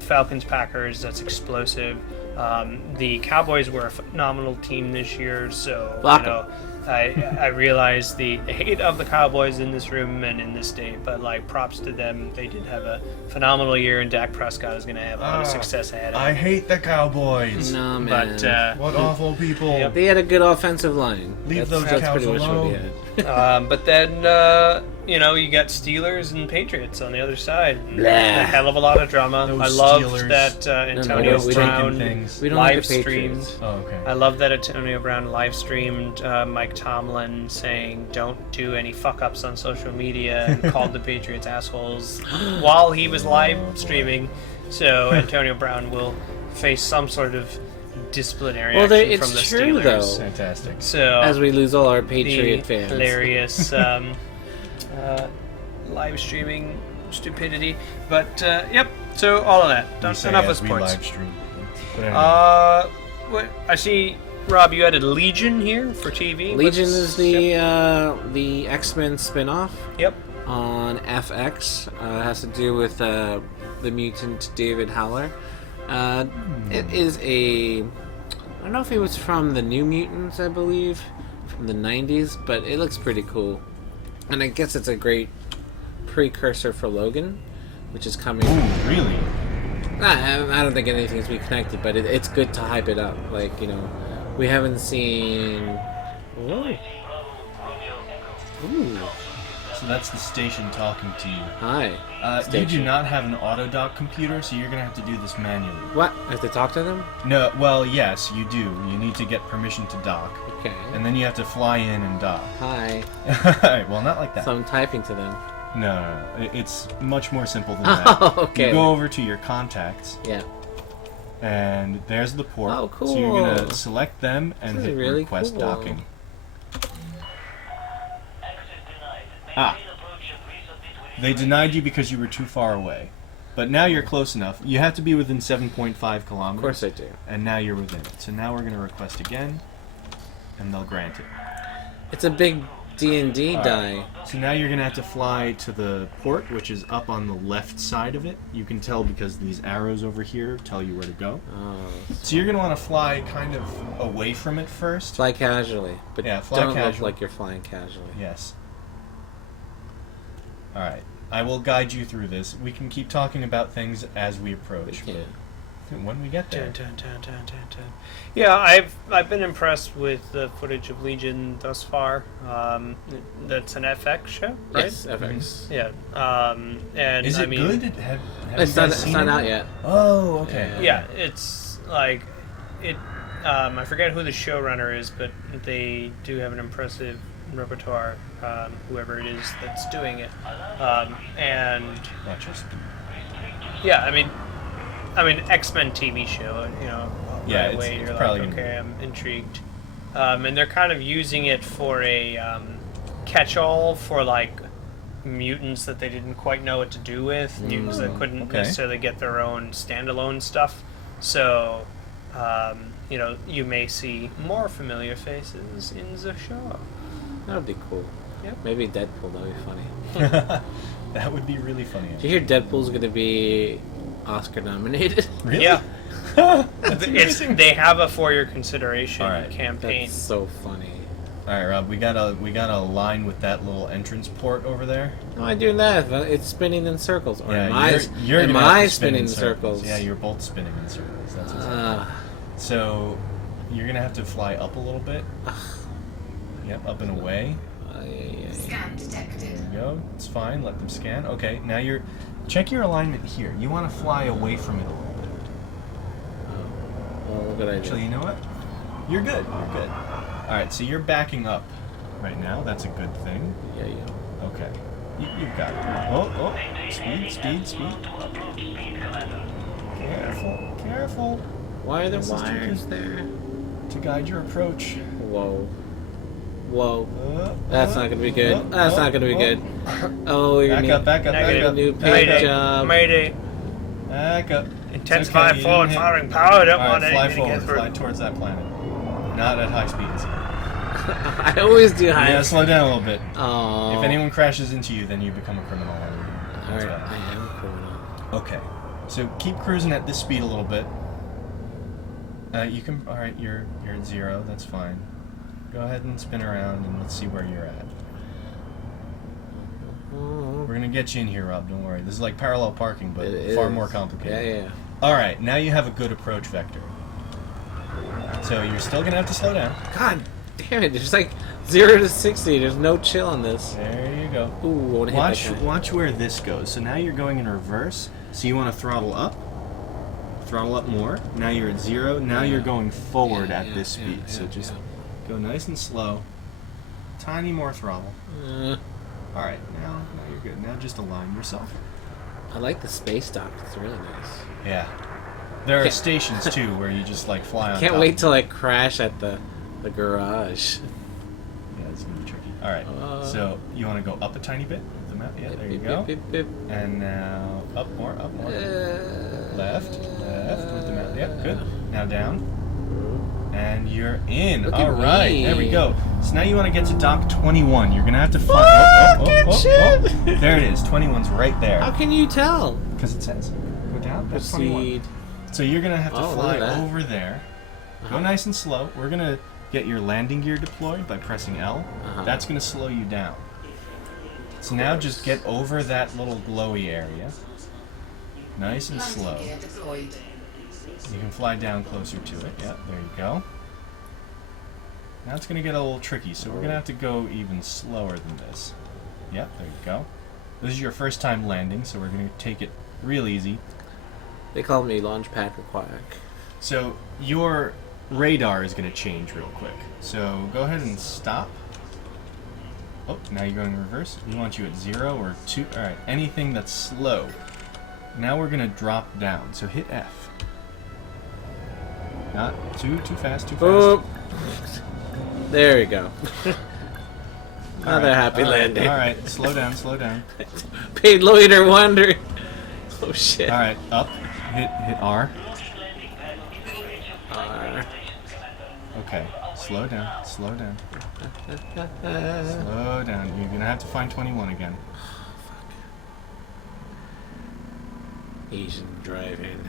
Falcons Packers, that's explosive. The Cowboys were a phenomenal team this year, so I realize the hate of the Cowboys in this room and in this state, but props to them. They did have a phenomenal year, and Dak Prescott is going to have a lot of success ahead of him. I hate the Cowboys. No, man. But What awful people. Yep. They had a good offensive line. Leave those that's cows pretty much what alone. he had. but then you got Steelers and Patriots on the other side. Blah. A hell of a lot of drama. Those I loved Steelers. that Antonio we don't- Brown things. We don't like live the streamed. Patriots. Oh, okay. I love that Antonio Brown live streamed Mike Tomlin saying don't do any fuck ups on social media and called the Patriots assholes while he was live streaming. So Antonio Brown will face some sort of disciplinary Well, action it's from the true, Steelers. though. Fantastic. So As we lose all our Patriot the fans. hilarious live streaming stupidity. But yep. So all of that. We say Enough of as we sports. live stream. But anyway. What I see, Rob, you added Legion here for TV. Legion What's- is the X-Men spin-off Yep. on FX. It has to do with the mutant David Howler. It is I don't know if it was from the New Mutants, I believe, from the 90s, but it looks pretty cool. And I guess it's a great precursor for Logan, which is coming. Ooh, really? I don't think anything's be connected, but it's good to hype it up. We haven't seen. Ooh. Ooh. So that's the station talking to you. Hi. You Station. do not have an auto dock computer, so you're gonna have to do this manually. What? I have to talk to them? No, well, yes, you do. You need to get permission to dock, Okay. and then you have to fly in and dock. Hi. Well, not like that. So I'm typing to them. No. It's much more simple than that. Oh, okay. You go over to your contacts, Yeah. and there's the port. Oh, cool. So you're gonna select them and This is hit really request cool. docking. Ah. They denied you because you were too far away. But now you're close enough. You have to be within 7.5 kilometers. Of course I do. And now you're within it. So now we're going to request again, and they'll grant it. It's a big D&D All die. right. So now you're going to have to fly to the port, which is up on the left side of it. You can tell because these arrows over here tell you where to go. Oh. So you're going to want to fly kind of away from it first. Fly casually. But Yeah, fly don't look casual. like you're flying casually. Yes. Alright. I will guide you through this. We can keep talking about things as we approach. Yeah. but When we get there. Dun, dun, dun, dun, dun, dun. Yeah, I've been impressed with the footage of Legion thus far. That's an FX show, right? Yes, FX. Yeah. And Is I it mean, good? Have It's you not, guys it's seen not it? out yet. Oh, okay. Yeah, it's like it. I forget who the showrunner is, but they do have an impressive repertoire. Whoever it is that's doing it, and Watch us. yeah, I mean, X-Men TV show. Yeah, right it's- away it's you're probably like, gonna okay, I'm intrigued. And they're kind of using it for a catch-all for mutants that they didn't quite know what to do with, mutants that couldn't okay. necessarily get their own standalone stuff. So, you may see more familiar faces in the show. That would be cool. Yep. Maybe Deadpool. That would be funny. That would be really funny. Did you hear Deadpool's going to be Oscar nominated? Really? Yeah. That's It's, amazing. they have a for-your consideration All right. campaign. That's so funny. All right, Rob. We got a line with that little entrance port over there. Why am I doing that? It's spinning in circles. Or am you're am gonna have I to spin spinning in in circles? Yeah, you're both spinning in circles. That's what's happening. So you're gonna have to fly up a little bit. Yep, up and away. Scan detected. There you go. It's fine. Let them scan. Okay, now check your alignment here. You want to fly away from it a little bit. Well, what did I do? Actually, you know what? You're good. You're good. All right, so you're backing up right now. That's a good thing. Yeah. Okay. You've got it. Oh. Speed. Careful. Why are there This is wires tricky. there? To guide your approach. Whoa. Whoa. That's not gonna be good. That's not gonna be good. Oh, you're Back up, back up, back Negative. up. new Back paint up. job. Mayday. Back up. Intensify It's okay, you forward didn't hit- firing power. Don't All want right, fly anything to forward. get through. Fly towards that planet. Not at high speeds. I always do high. Yeah, slow down a little bit. Oh. If anyone crashes into you, then you become a criminal. That's Alright, bad. I am a criminal. Okay, so keep cruising at this speed a little bit. You can. All right, you're at 0. That's fine. Go ahead and spin around, and let's see where you're at. We're gonna get you in here, Rob. Don't worry. This is like parallel parking, but It far is. more complicated. Yeah. All right, now you have a good approach vector. So you're still gonna have to slow down. God damn it! There's like 0 to 60. There's no chill on this. There you go. Ooh, I wanna hit Watch, that guy. watch where this goes. So now you're going in reverse. So you want to throttle up more. Now you're at 0. Now you're going forward at this speed. So just go nice and slow. Tiny more throttle. All right, now you're good. Now just align yourself. I like the space dock. It's really nice. Yeah. There are Can't- stations too where you just like fly on Can't top. wait till I crash at the garage. Yeah, it's gonna be tricky. All right. So you want to go up a tiny bit with the map? Yeah, there you Beep, go. beep, beep, beep. And now up more, up more. Left with the map. Yep, good. Now down. And you're in. Look at All right, me. there we go. So now you want to get to dock 21. You're gonna have to find. good shit. There it is. 21's right How there. can you tell? Because it says. Go down. That's 21. Proceed. So you're gonna have to Oh, look fly at that. over there. Go nice and slow. We're gonna get your landing gear deployed by pressing L. That's gonna slow you down. So now just get over that little glowy area. Nice and slow. Landing gear deployed. You can fly down closer to it. Yep, there you go. Now it's gonna get a little tricky, so we're gonna have to go even slower than this. Yep, there you go. This is your first time landing, so we're gonna take it real easy. They call me Launchpad McQuack. So your radar is going to change real quick. So go ahead and stop. Oh, now you're going reverse. We want you at 0 or 2. All right, anything that's slow. Now we're going to drop down. So hit F. Not too fast, too fast. Oh, there we go. All Another happy all right, landing. All right, slow down, slow down. Paid loiter wonder. Oh shit. All right, up. Hit R. Okay, slow down, slow down. Slow down. You're going to have to find 21 again. Asian driving.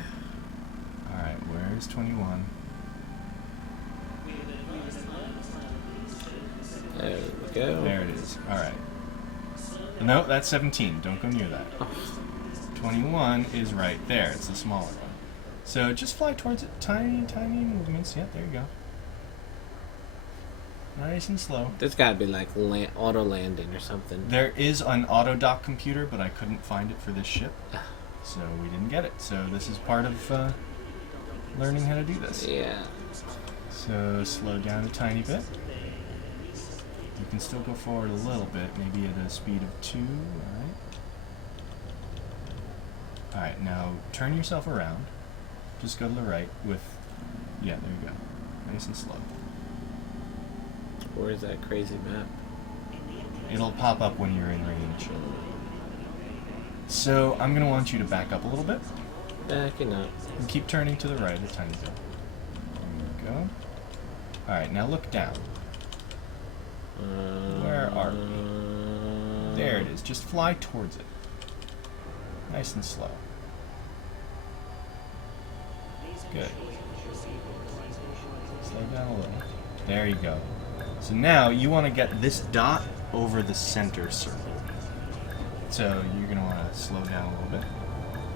Alright, where's 21? There we go. There it is. Alright. No, that's 17. Don't go near that. 21 is right there. It's the smaller one. So just fly towards it. Tiny, tiny movements. Yep, there you go. Nice and slow. There's gotta be like auto landing or something. There is an auto dock computer, but I couldn't find it for this ship. So we didn't get it. So this is part of learning how to do this. Yeah. So slow down a tiny bit. You can still go forward a little bit, maybe at a speed of 2, alright? Alright, now turn yourself around. Just go to the right with, yeah, there you go. Nice and slow. Where's that crazy map? It'll pop up when you're in range. So I'm going to want you to back up a little bit. Backing up. And keep turning to the right a tiny bit. There you go. Alright, now look down. Where are we? There it is. Just fly towards it. Nice and slow. Good. Slow down a little. There you go. So now you want to get this dot over the center circle. So you're going to want to slow down a little bit.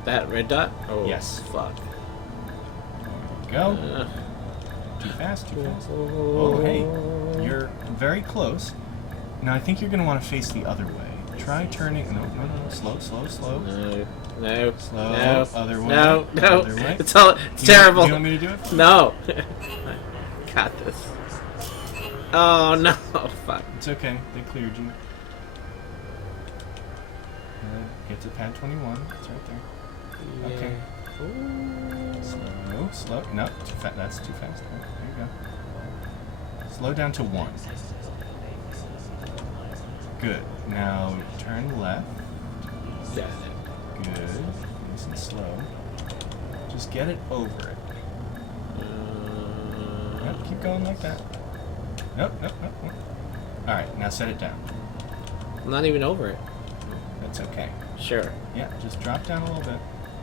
That red dot? Oh, Yes. Fuck. There you go. Too fast, too fast. Oh, hey. You're very close. Now I think you're going to want to face the other way. Try turning. No. Slow, slow, slow. No. Slow. No. Other way. No. Other way. It's terrible. Do you want me to do it? No. Got this. Oh no. Fuck. It's okay. They cleared you. Get to pad 21. It's right there. Okay. Slow. No, too fast. That's too fast. Oh, there you go. Slow down to 1. Good. Now turn left. Yeah. Good. Nice and slow. Just get it over it. Yep, keep going like that. Nope. Alright, now set it down. I'm not even over it. That's okay. Sure. Yeah, just drop down a little bit.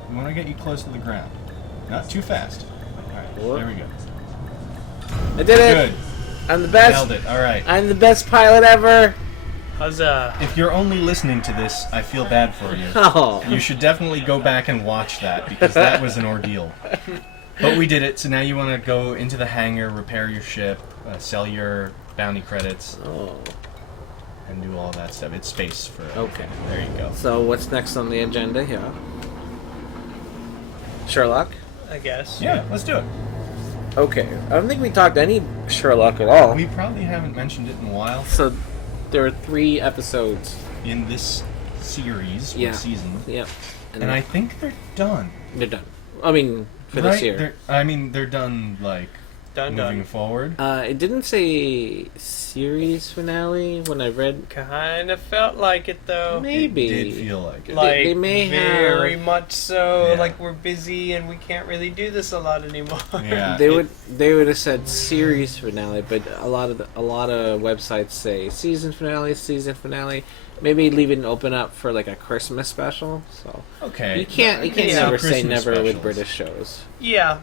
We want to get you close to the ground. Not too fast. Alright, Whoop. there we go. I did it! Good. I'm the best! Nailed it. Alright. I'm the best pilot ever! Huzzah. If you're only listening to this, I feel bad for you. Oh. You should definitely go back and watch that, because that was an ordeal. But we did it, so now you want to go into the hangar, repair your ship, sell your bounty credits, Oh. and do all that stuff. It's space for Okay. There you go. So what's next on the agenda here? Sherlock? I guess. Yeah, let's do it. Okay. I don't think we talked any Sherlock at all. We probably haven't mentioned it in a while. So there are 3 episodes. In this series, Yeah. season. Yep. And I think they're done. they're done. I mean, for right? this year. They're done, like, Done, moving done. forward. It didn't say series finale when I read. Kind of felt like it, though. Maybe. It did feel like it. Like, they may very have- much so. Yeah. Like, we're busy and we can't really do this a lot anymore. Yeah. They would have said series finale, but a lot of websites say season finale. Maybe leave it open up for like a Christmas special. So Okay. you can't Yeah. never say Christmas never with specials. British shows. Yeah.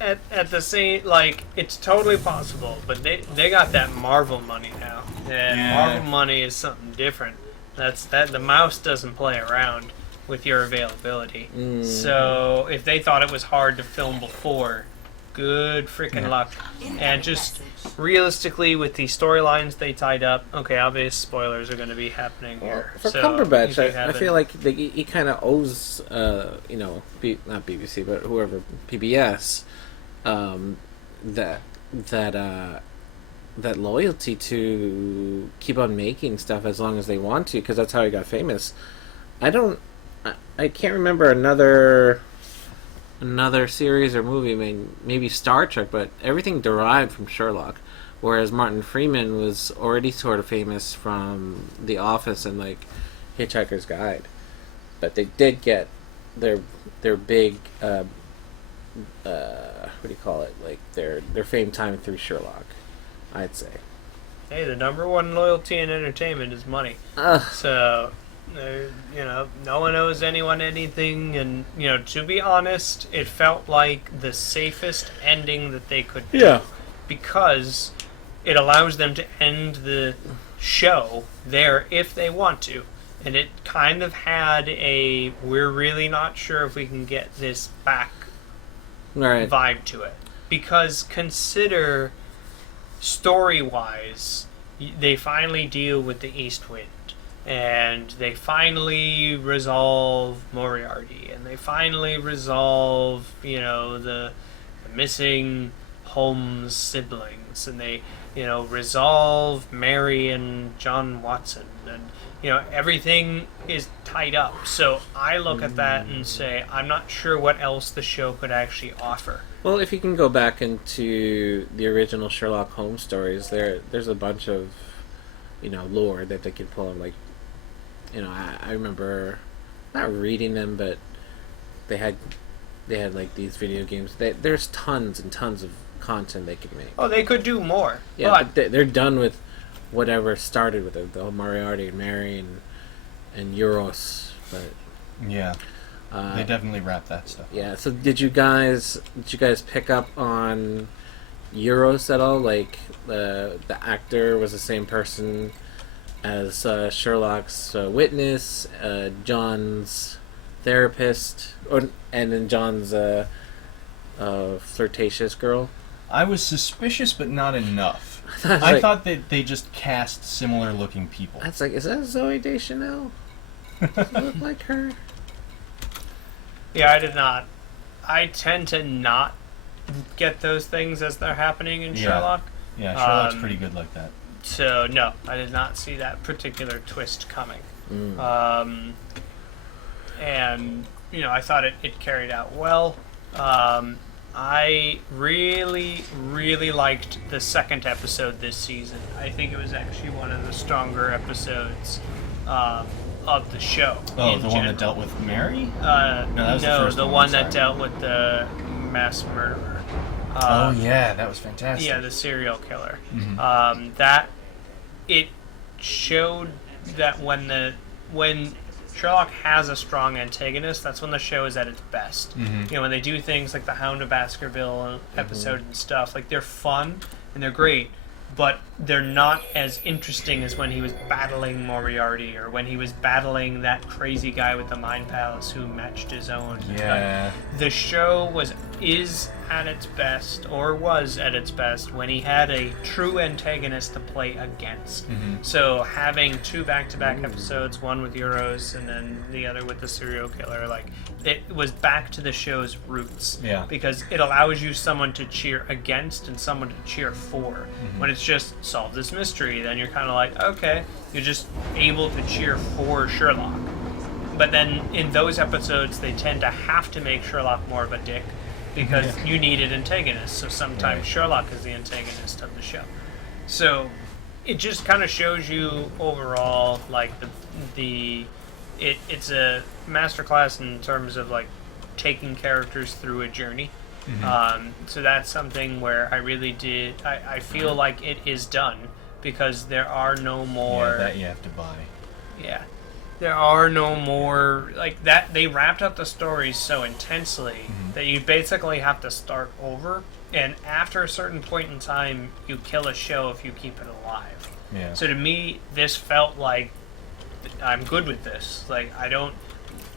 At the same, like, it's totally possible, but they got that Marvel money now, and Yeah. Marvel money is something different. The mouse doesn't play around with your availability. So if they thought it was hard to film before, good freaking Yeah. luck. And just realistically, with the storylines they tied up, okay, obvious spoilers are going to be happening here. For So Cumberbatch, if you I haven't- feel like he kind of owes, not BBC, but whoever, PBS, that loyalty to keep on making stuff as long as they want to, because that's how he got famous. I can't remember another series or movie. I mean, maybe Star Trek, but everything derived from Sherlock. Whereas Martin Freeman was already sort of famous from The Office and like Hitchhiker's Guide, but they did get their big what do you call it? Like their fame time through Sherlock, I'd say. Hey, the number one loyalty in entertainment is money. So, no one owes anyone anything, and, to be honest, it felt like the safest ending that they could do. Because it allows them to end the show there if they want to. And it kind of had we're really not sure if we can get this back Right. vibe to it. Because consider, story-wise, they finally deal with the East Wind. And they finally resolve Moriarty. And they finally resolve, the missing Holmes siblings. And they, resolve Mary and John Watson. And, everything is tied up. So I look at that and say, I'm not sure what else the show could actually offer. Well, if you can go back into the original Sherlock Holmes stories, there's a bunch of, lore that they could pull up. Like, I remember not reading them, but they had like these video games. There's tons and tons of content they could make. Oh, they could do more. Yeah, but they're done with whatever started with it, the whole Moriarty and Mary and Euros. But Yeah. They definitely wrap that stuff. yeah. So did you guys pick up on Euros at all? Like the actor was the same person as Sherlock's witness, John's therapist, and then John's flirtatious girl. I was suspicious, but not enough. I I thought that they just cast similar-looking people. That's like, is that Zoe Deschanel? Does it look like her? Yeah, I did not. I tend to not get those things as they're happening in Yeah. Sherlock. Yeah, Sherlock's pretty good like that. So, no, I did not see that particular twist coming. And, I thought it carried out well. I really, really liked the second episode this season. I think it was actually one of the stronger episodes of the show. Oh, in the one general. that dealt with Mary? No, that was the first the one, one sorry. that dealt with the mass murderer. Oh yeah, that was fantastic. Yeah, the serial killer. Mhm. That it showed that when Sherlock has a strong antagonist, that's when the show is at its best. Mhm. You know, when they do things like the Hound of Baskerville episode and stuff, like they're fun and they're great, but they're not as interesting as when he was battling Moriarty or when he was battling that crazy guy with the Mind Palace who matched his own. Yeah. The show is at its best, or was at its best, when he had a true antagonist to play against. Mhm. So having two back-to-back episodes, one with Euros and then the other with the serial killer, like it was back to the show's roots. Yeah. Because it allows you someone to cheer against and someone to cheer for. When it's just solve this mystery, then you're kind of like, okay, you're just able to cheer for Sherlock. But then in those episodes, they tend to have to make Sherlock more of a dick because you needed antagonists. So sometimes Right. Sherlock is the antagonist of the show. So it just kind of shows you overall, like it's a masterclass in terms of like taking characters through a journey. So that's something where I really did. I feel like it is done because there are no more. Yeah, that you have to buy. Yeah. There are no more like that. They wrapped up the stories so intensely that you basically have to start over. And after a certain point in time, you kill a show if you keep it alive. Yeah. So to me, this felt like I'm good with this. Like I don't.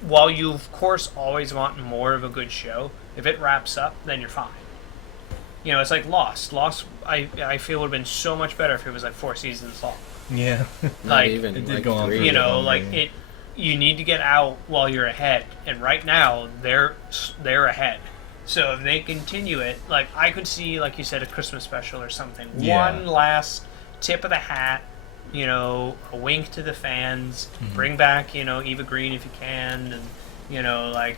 While you of course always want more of a good show, if it wraps up, then you're fine. You know, it's like Lost. Lost, I feel would have been so much better if it was like 4 seasons long. Yeah. Not Like, even. it did like go on 3. for You know, longer, like yeah. it. You need to get out while you're ahead, and right now they're ahead. So if they continue it, like I could see, like you said, a Christmas special or something. Yeah. One last tip of the hat, you know, a wink to the fans. Bring back, you know, Eva Green if you can, and you know, like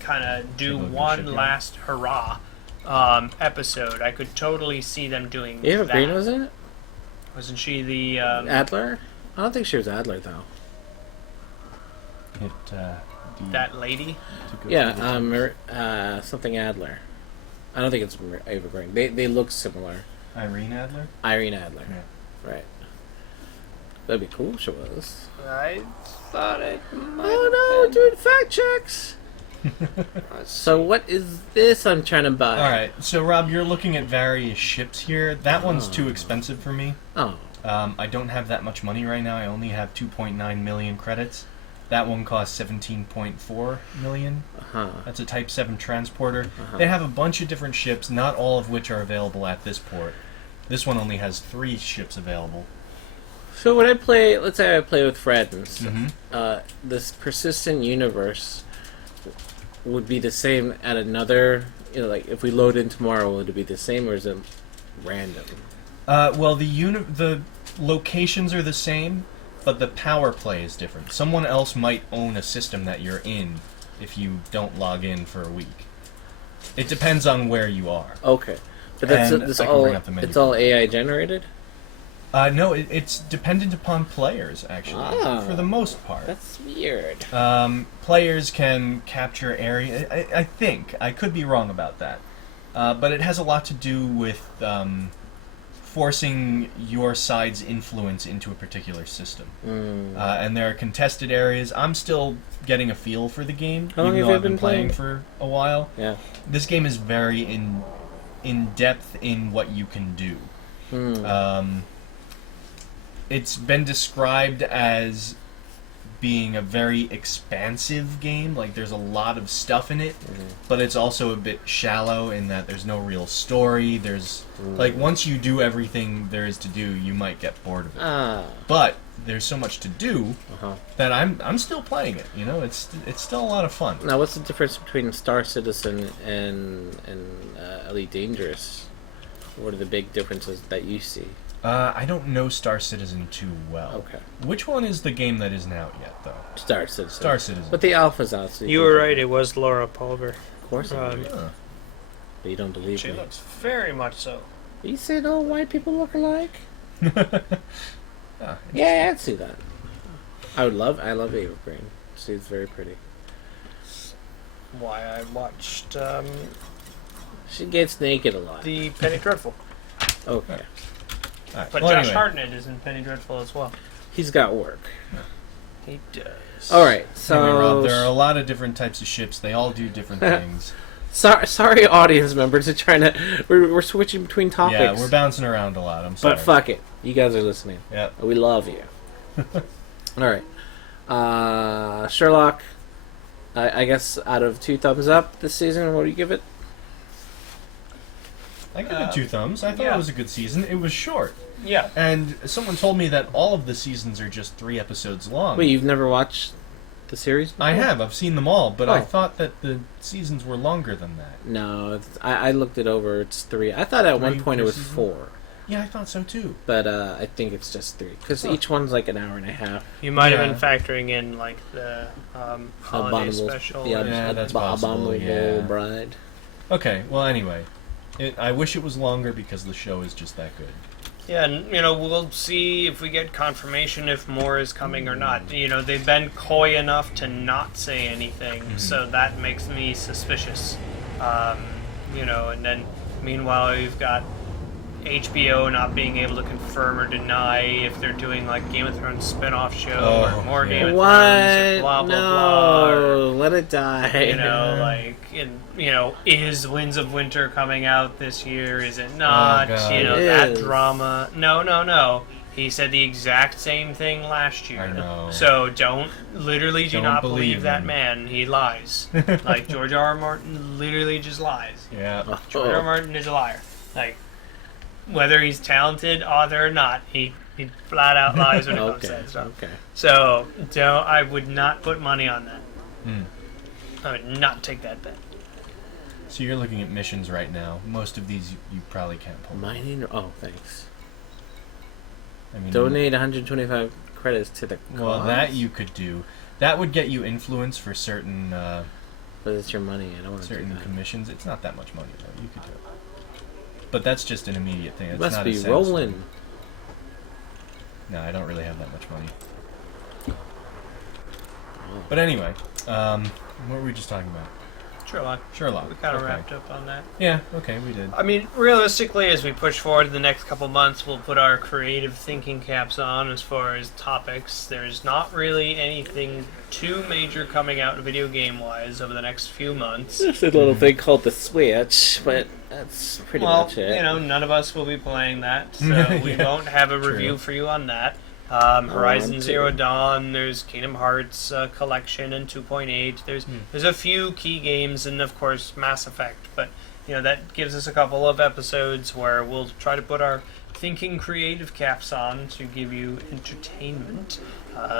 kind of do Take a look at one Shipyard. last hurrah episode. I could totally see them doing. Eva that. Green was in it? Wasn't she the? Adler? I don't think she was Adler, though. That lady. Yeah, something Adler. I don't think it's Eva Green. They look similar. Irene Adler? Irene Adler. Yeah. Right. That'd be cool if she was. I thought it might. Oh no, doing fact checks! So what is this I'm trying to buy? Alright, so Rob, you're looking at various ships here. That one's too expensive for me. Oh. I don't have that much money right now. I only have 2.9 million credits. That one costs 17.4 million. Uh-huh. That's a Type 7 transporter. They have a bunch of different ships, not all of which are available at this port. This one only has 3 ships available. So when I play, let's say I play with friends, Mhm. this persistent universe would be the same at another, you know, like if we load in tomorrow, would it be the same or is it random? Well, the locations are the same, but the power play is different. Someone else might own a system that you're in if you don't log in for a week. It depends on where you are. Okay. But that's And this I can all bring up the menu it's all for you. AI generated? No, it's dependent upon players, actually, Ah. for the most part. That's weird. Players can capture area. I think. I could be wrong about that. But it has a lot to do with forcing your side's influence into a particular system. And there are contested areas. I'm still getting a feel for the game, How long even have though you I've been been playing playing? for a while. Yeah. This game is very in depth in what you can do. It's been described as being a very expansive game. Like there's a lot of stuff in it, but it's also a bit shallow in that there's no real story. There's like once you do everything there is to do, you might get bored of it. Ah. But there's so much to do Uh-huh. that I'm still playing it. You know, it's still a lot of fun. Now, what's the difference between Star Citizen and Elite Dangerous? What are the big differences that you see? I don't know Star Citizen too well. Okay. Which one is the game that isn't out yet, though? Star Citizen. Star Citizen. But the alpha's out. So You were right. It was Laura Pulver. Of course. Um, Huh. But you don't believe She me. looks very much so. You said all white people look alike? Ah, Yeah, I'd see that. I love Ava Green. She's very pretty. Why I watched She gets naked a lot. the Penny Dreadful. Okay. Alright, But well, Josh anyway. Hartnett is in Penny Dreadful as well. He's got work. He does. Alright, so... Anyway, Rob, there are a lot of different types of ships. They all do different things. Sorry, audience members, are trying to... We're switching between topics. Yeah, we're bouncing around a lot. I'm sorry. But fuck it. You guys are listening. Yep. We love you. Alright. Sherlock, I guess out of 2 thumbs up this season, what do you give it? I give it 2 thumbs. I thought yeah. it was a good season. It was short. Yeah. And someone told me that all of the seasons are just 3 episodes long. Wait, you've never watched the series before? I have. I've seen them all, but I Oh. thought that the seasons were longer than that. No, I looked it over. It's 3. I thought at one 3 point it per was season? 4. Yeah, I thought so too. But I think it's just 3. Because Huh. each one's like an hour and a half. You might have Yeah. been factoring in like the holiday special. Yeah, or Yeah, something. that's possible, Abominable yeah. Bride. Okay, well, anyway. I wish it was longer because the show is just that good. Yeah, and we'll see if we get confirmation if more is coming or not. They've been coy enough to not say anything, so that makes me suspicious. And then meanwhile we've got HBO not being able to confirm or deny if they're doing like Game of Thrones spin-off show Oh, or more yeah. Game of What? Thrones or blah blah blah. No, let it die. Is Winds of Winter coming out this year? Is it not? God. That It is. drama. No. He said the exact same thing last year. I know. So do Don't not believe believe that him. man. He lies. Like George R. R. Martin literally just lies. Yeah. George R. R. Martin is a liar. Like whether he's talented author or not, he flat out lies when it comes to Okay, that stuff. okay. So I would not put money on that. Hmm. I would not take that bet. So you're looking at missions right now. Most of these you probably can't pull. Mining. Oh, thanks. I mean, Donate 125 credits to the cause. Well, that you could do. That would get you influence for certain But it's your money. I don't want to do certain that. commissions. It's not that much money though. You could do it. But that's just an immediate thing. It It's must not be a sales rolling. thing. No, I don't really have that much money. But anyway, what were we just talking about? Sherlock. We kind of Okay. wrapped up on that. Yeah, okay, we did. I mean, realistically, as we push forward the next couple months, we'll put our creative thinking caps on as far as topics. There's not really anything too major coming out video game-wise over the next few months. There's a little thing called the Switch, but that's pretty Well, much it. none of us will be playing that, so we Yeah, won't have a true. review for you on that. Horizon too. Zero Dawn, there's Kingdom Hearts Collection and 2.8. There's a few key games, and of course Mass Effect. But that gives us a couple of episodes where we'll try to put our thinking creative caps on to give you entertainment,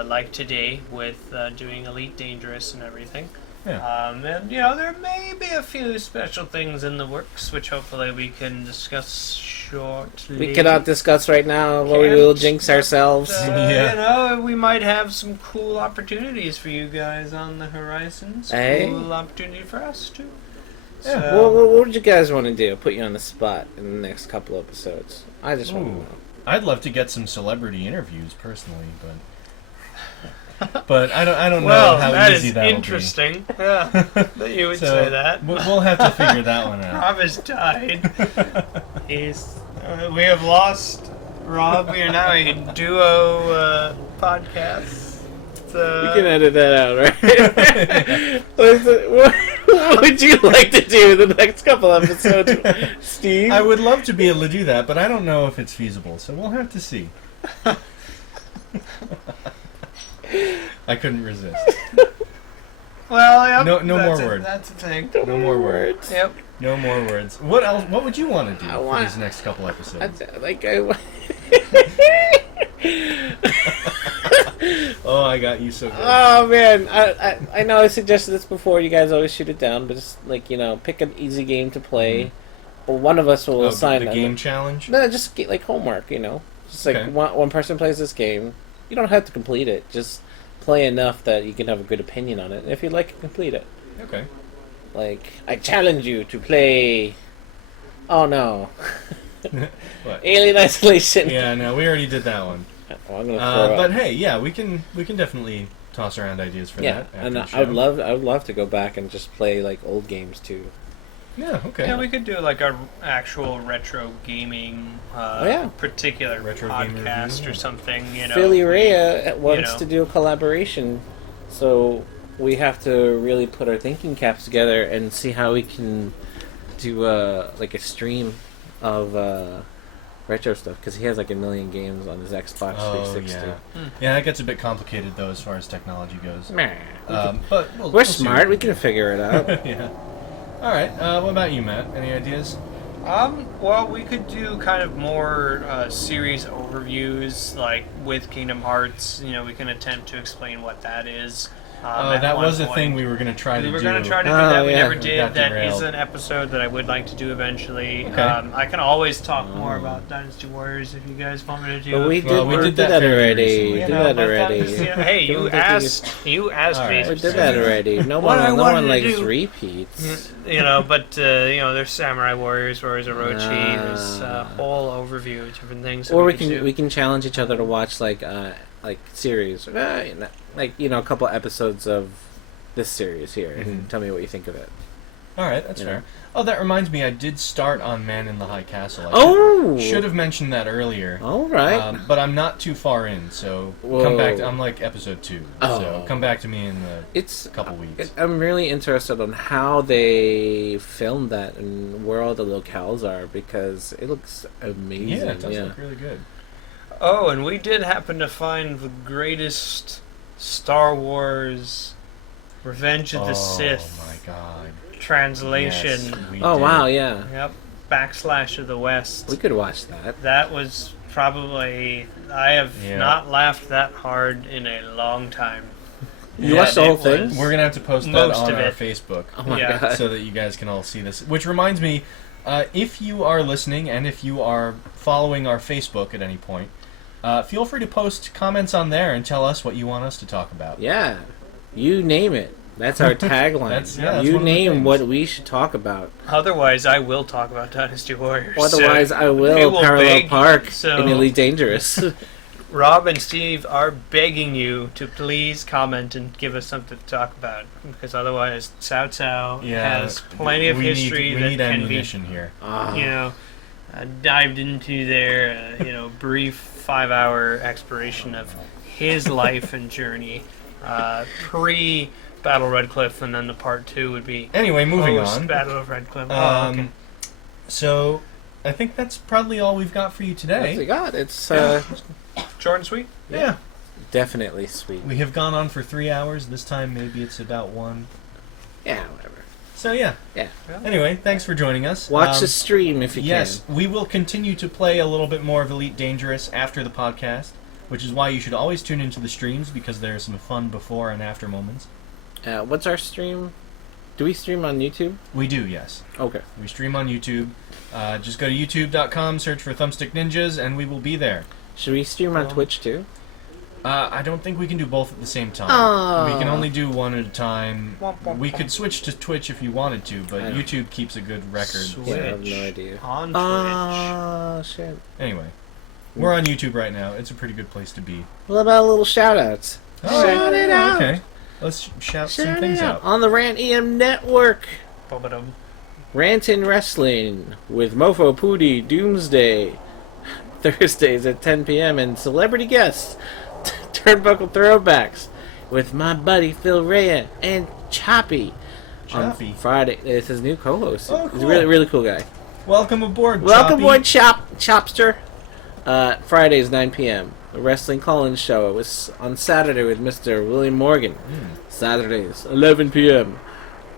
like today with doing Elite Dangerous and everything. Yeah. And there may be a few special things in the works, which hopefully we can discuss shortly. We cannot discuss right now, or we will jinx ourselves. Yeah. We might have some cool opportunities for you guys on the horizons. Hey. Cool opportunity for us too. Yeah. So, What would you guys want to do? Put you on the spot in the next couple episodes. I just want to Ooh. know. I'd love to get some celebrity interviews personally, but I don't well, know how that easy is that'll interesting. Yeah, that you would be. say that. We'll have to figure that one out. Rob has died. We have lost Rob. We are now a duo podcast. We can edit that out, right? What would you like to do in the next couple episodes, Steve? I would love to be able to do that, but I don't know if it's feasible, so we'll have to see. I couldn't resist. Well, yep, No more that's words. That's the thing. No more words. Yep. No more words. What else? What would you want to do I for want- these next couple episodes? Oh, I got you so good. Oh man, I know I suggested this before. You guys always shoot it down, but just pick an easy game to play. Or one of us will Oh, assign the a- game challenge. No, just get homework. Just Okay. one person plays this game. You don't have to complete it. Just play enough that you can have a good opinion on it. And if you like it, complete it. Okay. Like I challenge you to play Oh no. What? Alien Isolation. Yeah, no, we already did that one. Oh, I'm gonna throw But up. hey, yeah, we can definitely toss around ideas for Yeah, that. After and the I show. would love to go back and just play like old games too. Yeah, okay. Yeah, we could do like a actual retro gaming yeah. particular Retro game podcast review. or something. You know, Philly Rhea wants know. to do a collaboration, so we have to really put our thinking caps together and see how we can do like a stream of retro stuff, because he has like a million games on his Xbox Oh 360. yeah, yeah. That gets a bit complicated though as far as technology goes. Meh. But We're see smart. what We can figure it out. yeah. All right. What about you, Matt? Any ideas? Well, we could do kind of more series overviews, like with Kingdom Hearts. You know, we can attempt to explain what that is. At That one was a point. thing we were going to try to We do. were going to try to do Oh, that. We yeah. never Got did. That is derailed. an episode that I would like to do eventually. Okay. I can always talk more about Dynasty Warriors if you guys want me to do But we it. did, Well, we did that very already. recently. We You did know, that but already. you know, hey, Don't you think asked. You asked All me. right. We did that already. No What I one, no wanted one to likes do- repeats. You know, but you know, there's Samurai Warriors, Warriors of Orochi. There's a Ah. whole overview of different things. that Or do. we can challenge each other to watch like series, like a couple episodes of this series here, and Mhm. tell me what you think of it. All right, that's You fair. know. Oh, that reminds me. I did start on Man in the High Castle. Oh, should have mentioned that earlier. All right. But I'm not too far in, so Whoa. come back. I'm like episode 2, so Oh. come back to me in It's a couple weeks. I'm really interested on how they filmed that and where all the locales are, because it looks amazing. Yeah, it does look really good. Oh, and we did happen to find the greatest Star Wars Revenge of the Sith Oh my God! translation. Yes, we Oh did. wow, yeah. Yep, Backslash of the West. We could watch that. That was probably, I have Yeah. not laughed that hard in a long time. You Yeah, watched the whole it thing? was- We're gonna have to post that Most on of our it. Facebook Oh my Yeah. god. so that you guys can all see this. Which reminds me, if you are listening and if you are following our Facebook at any point, feel free to post comments on there and tell us what you want us to talk about. Yeah, you name it. That's our tagline. That's you one of the name things. what we should talk about. Otherwise, I will talk about Dynasty Warriors. Otherwise, So I we will parallel beg you. park So- in Elite Dangerous. Rob and Steve are begging you to please comment and give us something to talk about, because otherwise, Cao Cao Yeah, has plenty of we history need, we that need can be, ammunition here. Ah. you know, dived into their, brief 5-hour exploration of his life and journey, pre Battle Red Cliff, and then the part 2 would be Anyway, moving post on. Battle of Red Cliff. So, I think that's probably all we've got for you That's what we today. got. It's Short and sweet. Yeah, definitely sweet. we have gone on for 3 hours. This time, maybe it's about 1. Yeah, whatever. So yeah. Yeah. Anyway, thanks for joining us. Watch the stream if you Yes, we will continue to play a little bit more of Elite Dangerous after the podcast, which is why you should always tune into the streams, because there's some fun before and after moments. can. What's our stream? Do we stream on YouTube? We do, yes. Okay. We stream on YouTube. Just go to youtube.com, search for Thumbstick Ninjas, and we will be there. Should we stream on Twitch too? I don't think we can do both at the same time. Oh. We can only do one at a time. Womp, womp, We womp. could switch to Twitch if you wanted to, but I know. YouTube keeps a good record. Switch. Yeah, I have no idea. On Twitch. Oh shit. Anyway, we're on YouTube right now. It's a pretty good place to be. What about little shout outs? Shout it out. Okay. Let's shout some Shout things it out. on the Rant EM Network. Bum-ba-dum. Rantin' Wrestling with Mofo Pooty Doomsday. Thursdays at 10 p.m. and celebrity guests. Turnbuckle Throwbacks with my buddy Phil Rea and Choppy. Choppy. On Friday. It's his new co-host. Oh, He's a cool. really, really cool guy. Welcome aboard, Welcome Choppy. aboard, Chopster. Fridays, 9 p.m. The Wrestling Call-In Show. It was on Saturday with Mr. William Morgan. Saturdays, 11 p.m.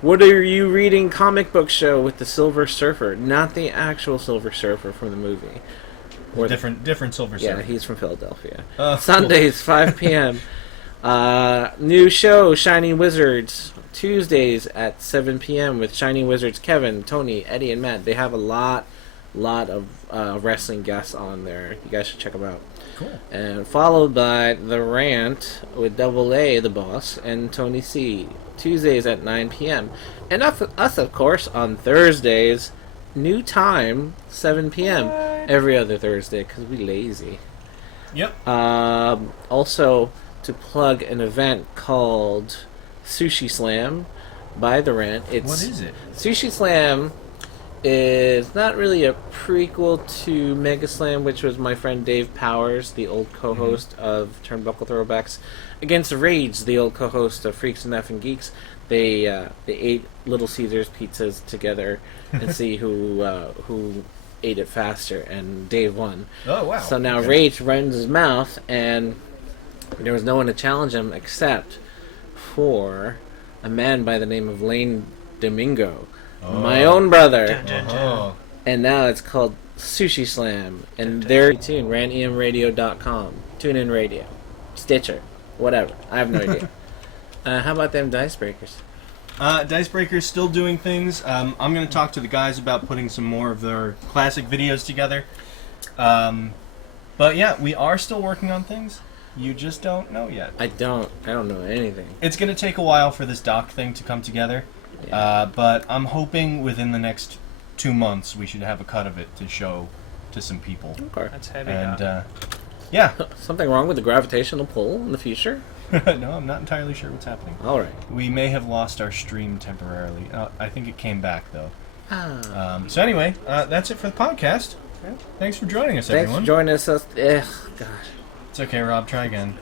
What Are You Reading comic book show with the Silver Surfer. Not the actual Silver Surfer from the movie. Or Different Silver yeah, Surfer. he's from Philadelphia. Cool. Sundays, 5 p.m. New show, Shining Wizards. Tuesdays at 7 p.m. with Shining Wizards Kevin, Tony, Eddie, and Matt. They have a lot of wrestling guests on there. You guys should check them out. Cool. And followed by The Rant with Double A, the boss, and Tony C. Tuesdays at 9 p.m. And us, of course, on Thursdays new time, 7 p.m. every other Thursday because we lazy. Yep. Also, to plug an event called Sushi Slam by The Rant. What is it? Sushi Slam is not really a prequel to Mega Slam, which was my friend Dave Powers, the old co-host of Turnbuckle Throwbacks, against Rage, the old co-host of Freaks and Effing Geeks. They ate Little Caesars pizzas together and see who ate it faster, and Dave won. Oh, wow. So now Okay. Rage runs his mouth, and there was no one to challenge him except for a man by the name of Lane Domingo, my own brother. Dun, dun, dun. Oh. And now it's called Sushi Slam, and they're tuned, rantemradio.com, TuneIn Radio, Stitcher, whatever. I have no idea. How about them Dice Breakers? Dicebreaker's still doing things. I'm going to talk to the guys about putting some more of their classic videos together. But yeah, we are still working on things. You just don't know yet. I don't know anything. It's going to take a while for this doc thing to come together. But I'm hoping within the next 2 months we should have a cut of it to show to some people. Okay. That's heavy. And yeah, Something wrong with the gravitational pull in the future? no, I'm not entirely sure what's happening. All right. We may have lost our stream temporarily. I think it came back though. Ah. So anyway, that's it for the podcast. Thanks for joining us, Thanks everyone. for joining us. Ugh, gosh. It's okay, Rob. Try again.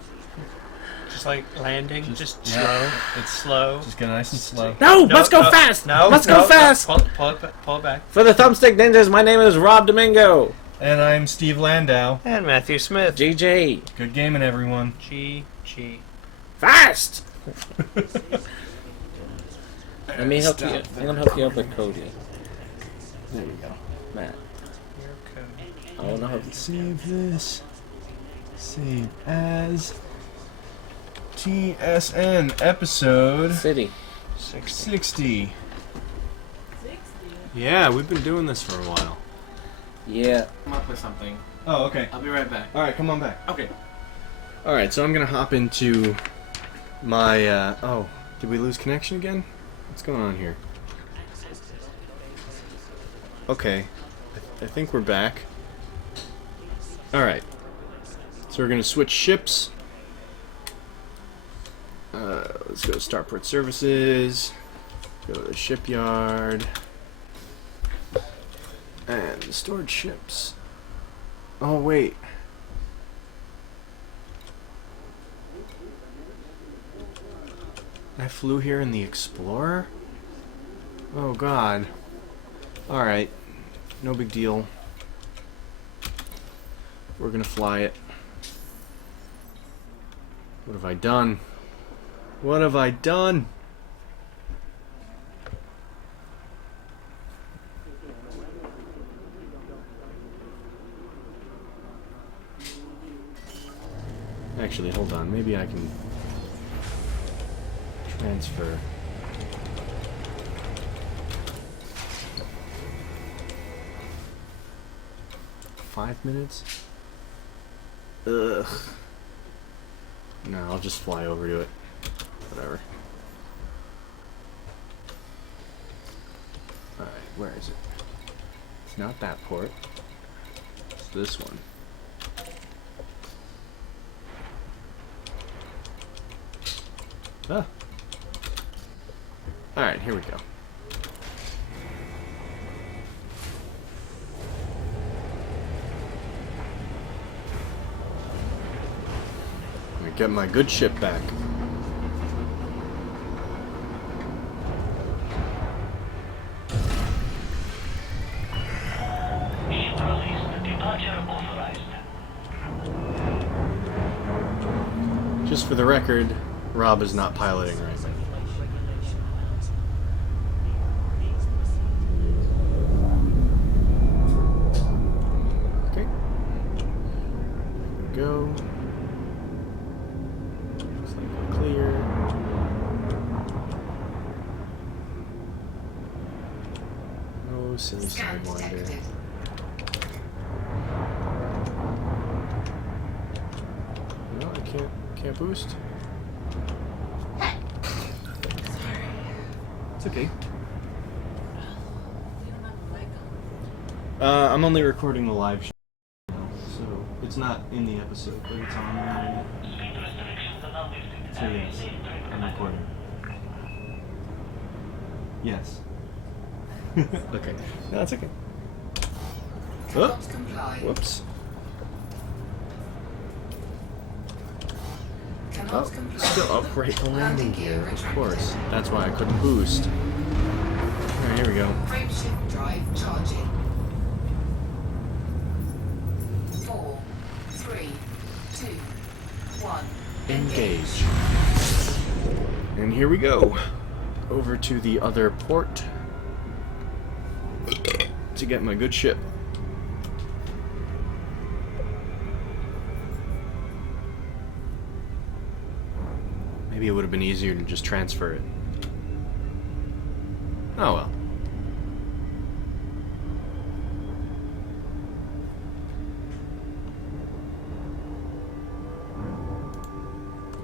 Just like landing, just yeah. slow. It's slow. Just get nice and slow. No, let's go fast. No, let's no, go fast. No, pull it back. For the Thumbstick Ninjas, my name is Rob Domingo. And I'm Steve Landau. And Matthew Smith. JJ. Good gaming, everyone. G. Fast. Let me help you. I'm gonna help you out with Cody. There you go. Matt. Your code. I wanna help you. Save this. Save as TSN episode City. 60. Yeah, we've been doing this for a while. Yeah. Come up with something. Oh, okay. I'll be right back. Alright, come on back. Okay. Alright, so I'm gonna hop into my, oh, did we lose connection again? What's going on here? Okay, I think we're back. Alright, so we're gonna switch ships. Let's go to Starport Services, go to the shipyard, and the stored ships. Oh, wait. I flew here in the Explorer? Oh god. Alright. No big deal. We're gonna fly it. What have I done? What have I done? Actually, hold on. Maybe I can transfer. Five minutes? Ugh. No, I'll just fly over to it. Whatever. Alright, where is it? It's not that port. It's this one. Ah. Alright, here we go. Let me get my good ship back. Just for the record, Rob is not piloting right now. Okay. There we go. Looks like we're clear. Oh, silly Scan sidewinder. detected. No, I can't boost. It's okay. I'm only recording the live show, so it's not in the episode, but it's on the internet. So yes, I'm recording. Yes. Okay. No, it's okay. Oh, Cannot comply. whoops. Cannot Oh, comply. still, oh, right, the landing gear, of retracted. course. That's why I couldn't boost. Alright, here we go. Frameshift drive charging. 4, 3, 2, 1. Engage. And here we go. Over to the other port to get my good ship. Maybe it would have been easier to just transfer it. Oh well.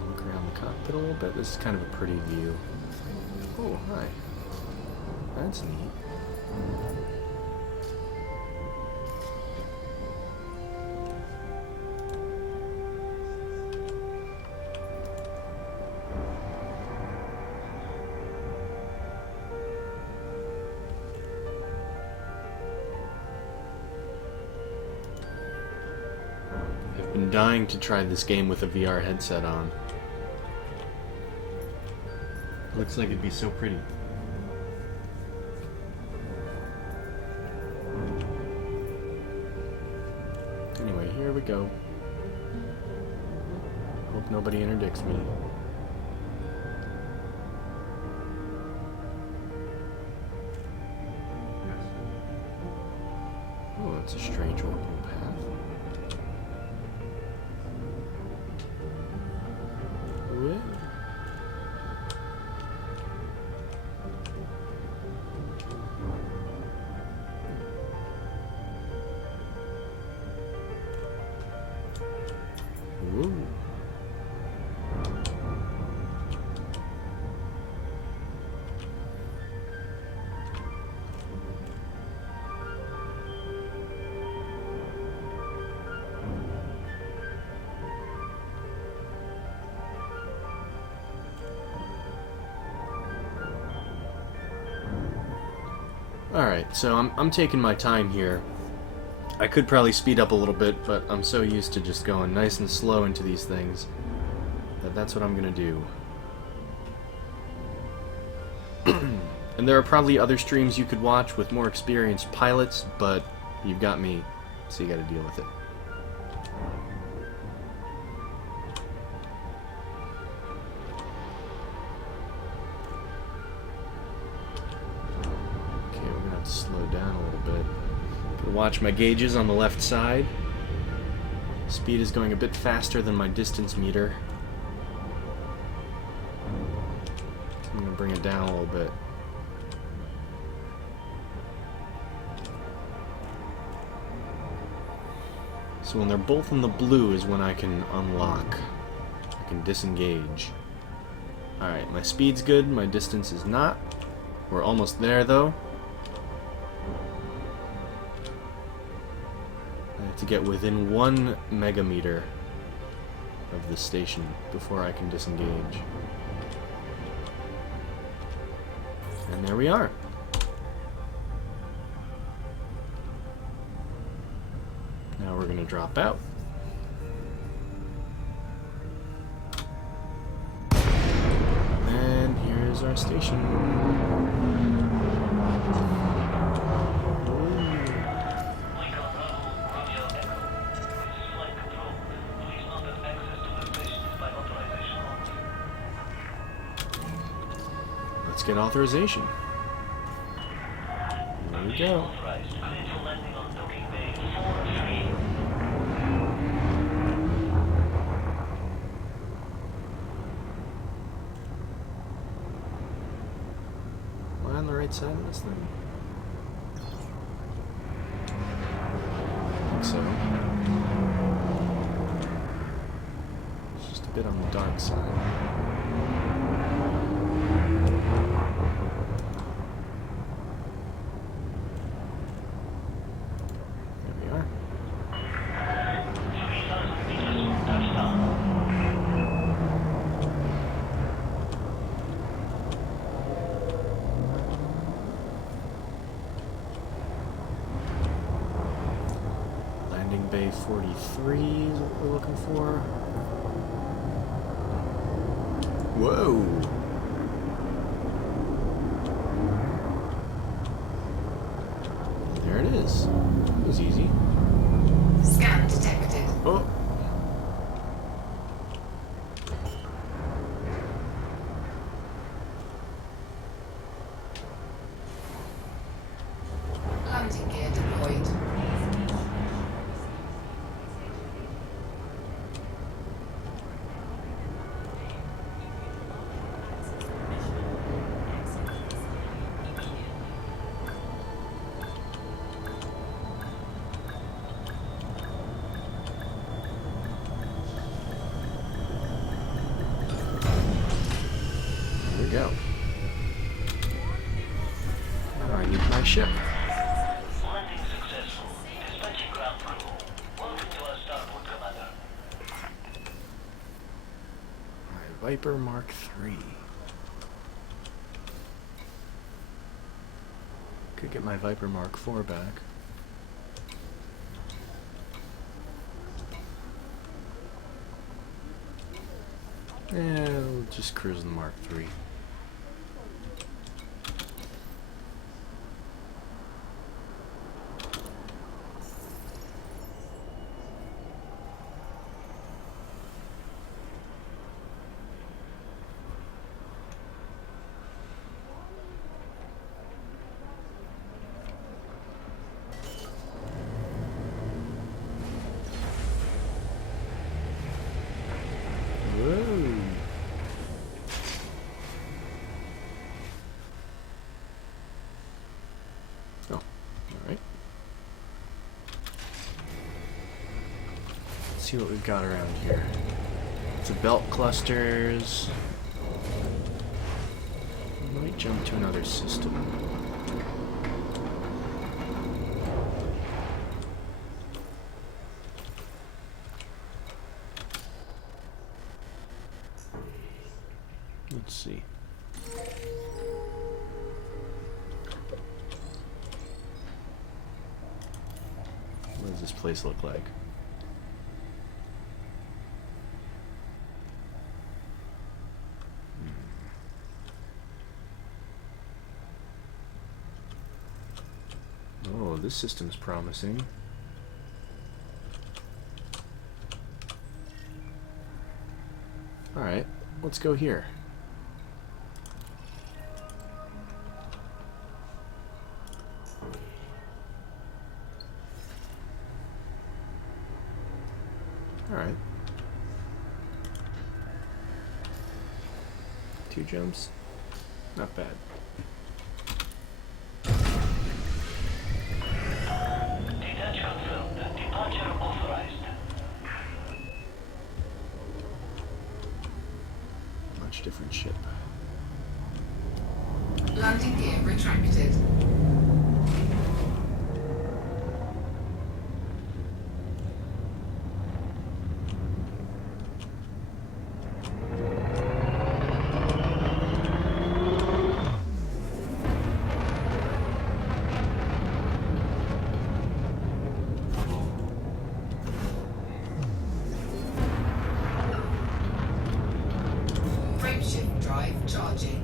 Look around the cockpit a little bit. This is kind of a pretty view. Oh, hi. That's neat. I've been dying to try this game with a VR headset on. Looks like it'd be so pretty. Anyway, here we go. Hope nobody interdicts me. Oh, that's a strange orbital path. Whoa. Whoa. Alright, so I'm taking my time here. I could probably speed up a little bit, but I'm so used to just going nice and slow into these things that that's what I'm gonna do. And there are probably other streams you could watch with more experienced pilots, but you've got me, so you gotta deal with it. Okay, we're gonna have to slow down a little bit. Gotta watch my gauges on the left side. Speed is going a bit faster than my distance meter. I'm gonna bring it down a little bit. So when they're both in the blue is when I can unlock. I can disengage. Alright, my speed's good, my distance is not. We're almost there though. I have to get within 1 megameter of the station before I can disengage. And there we are. Now we're gonna drop out. And here's our station. Let's get authorization. There we go. Am I on the right side of this thing? I think so. It's just a bit on the dark side. Landing bay 43 is what we're looking for. Whoa! There it is. It was easy. Scan detected. Oh! Landing gear deployed. Here we go. Now I need my ship. Landing successful. Dispatching ground crew. Welcome to our starboard, Commander. My Viper Mark III. Could get my Viper Mark IV back. We'll just cruise the Mark III. Whoa! Oh, all right. Let's see what we've got around here. The belt clusters. Might jump to another system. Let's see. What does this place look like? Oh, this system's promising. Alright, let's go here. Alright. 2 jumps. Not bad. Detach confirmed. Departure authorized. Much different ship. Landing gear retracted. Frameshift drive charging.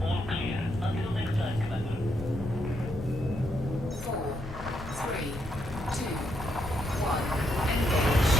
All clear. Until next time, Commander. 4, 3, 2, 1. Engage.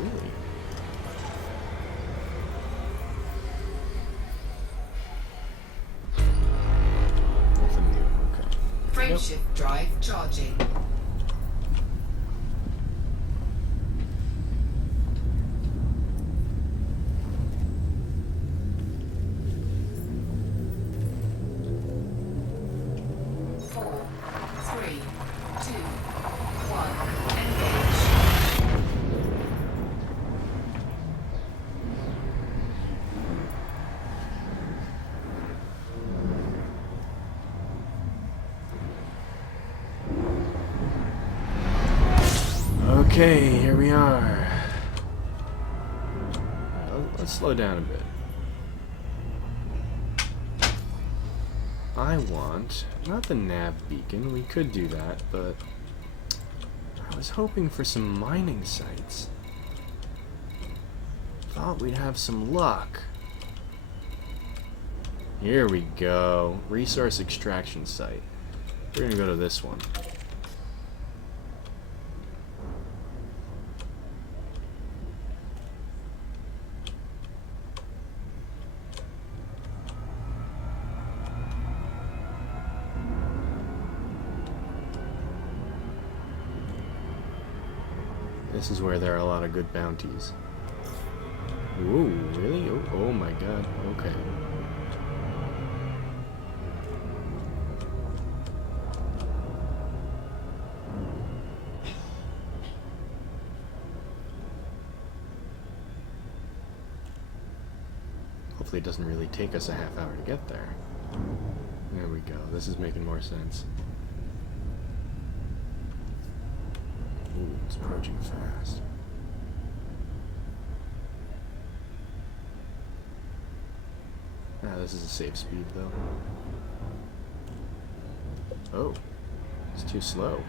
Really? Nothing new, okay. Frameshift drive charging. Four, three, two, one. Okay, here we are. Let's slow down a bit. I want, not the nav beacon, we could do that, but I was hoping for some mining sites. Thought we'd have some luck. Here we go. Resource extraction site. We're gonna go to this one. This is where there are a lot of good bounties. Ooh, really? Oh my god. Okay. Hopefully it doesn't really take us a half hour to get there. There we go. This is making more sense. Ooh, it's approaching fast. Ah, this is a safe speed, though. Oh, it's too slow.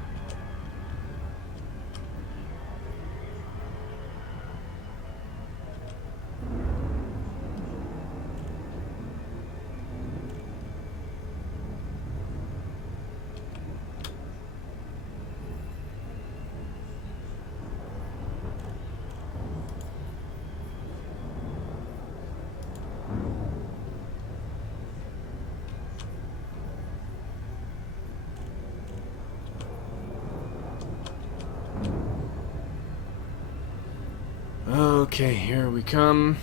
Okay, here we come.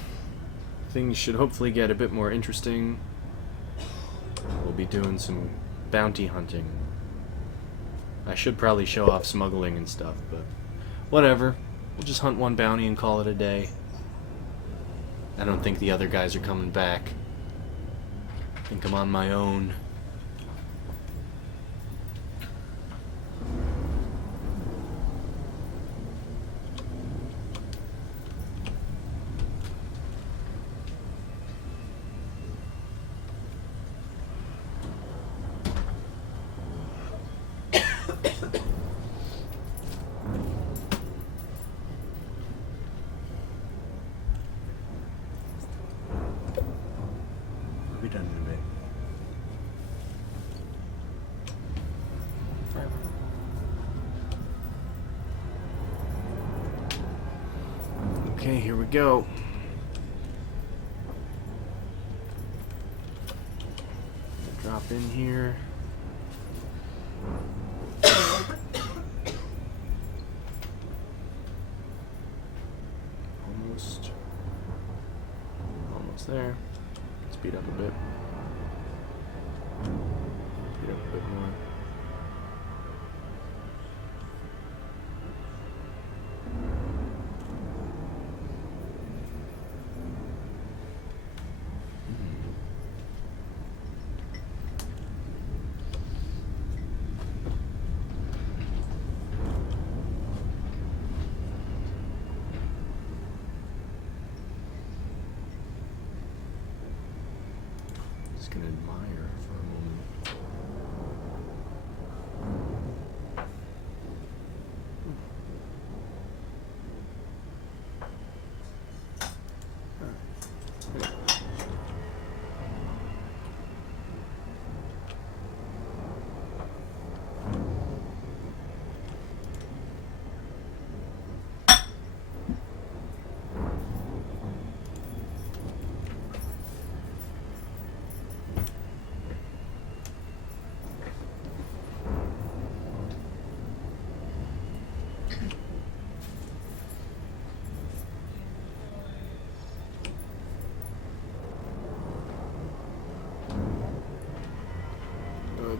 Things should hopefully get a bit more interesting. We'll be doing some bounty hunting. I should probably show off smuggling and stuff, but whatever. We'll just hunt one bounty and call it a day. I don't think the other guys are coming back. I think I'm on my own. We'll be done in a bit. Okay, here we go. Drop in here. Almost there. Speed up a bit. Speed up a bit more. Just gonna admire for a moment.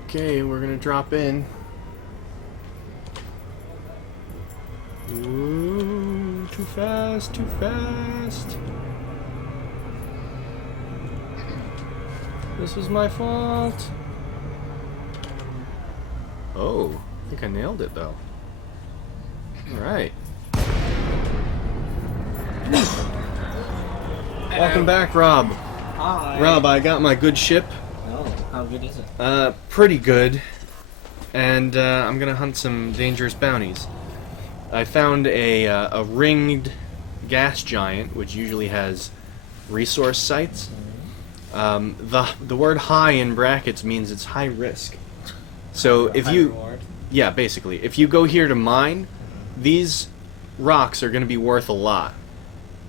Okay, we're gonna drop in. Ooh, too fast, too fast. This was my fault. Oh, I think I nailed it though. Alright. Welcome back, Rob. Hi. Rob, I got my good ship. Oh, how good is it? Pretty good. And I'm gonna hunt some dangerous bounties. I found a ringed gas giant, which usually has resource sites. The word high in brackets means it's high risk. So if High you, reward. yeah, basically, if you go here to mine, these rocks are gonna be worth a lot.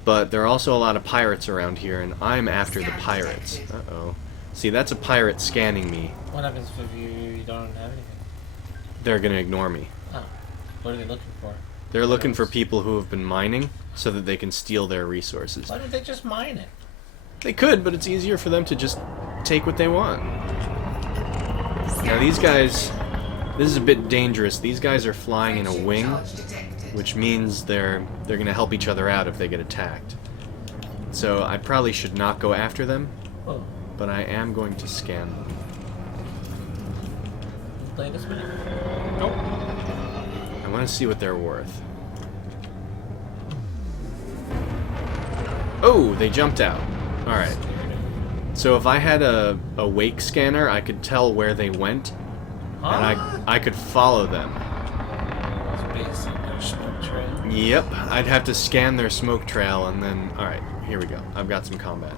But there are also a lot of pirates around here, and I'm after the pirates. Uh-oh. See, that's a pirate scanning me. What happens if you don't have anything? They're gonna ignore me. Oh. What are they looking for? They're looking for people who have been mining so that they can steal their resources. Why don't they just mine it? They could, but it's easier for them to just take what they want. Now these guys, this is a bit dangerous. These guys are flying in a wing, which means they're gonna help each other out if they get attacked. So I probably should not go after them, Oh. but I am going to scan them. Play this minute? Nope. I want to see what they're worth. Oh, they jumped out. Alright. So if I had a wake scanner, I could tell where they went, and I could follow them. Basic, no smoke trail. Yep, I'd have to scan their smoke trail, and then... Alright, here we go. I've got some combat.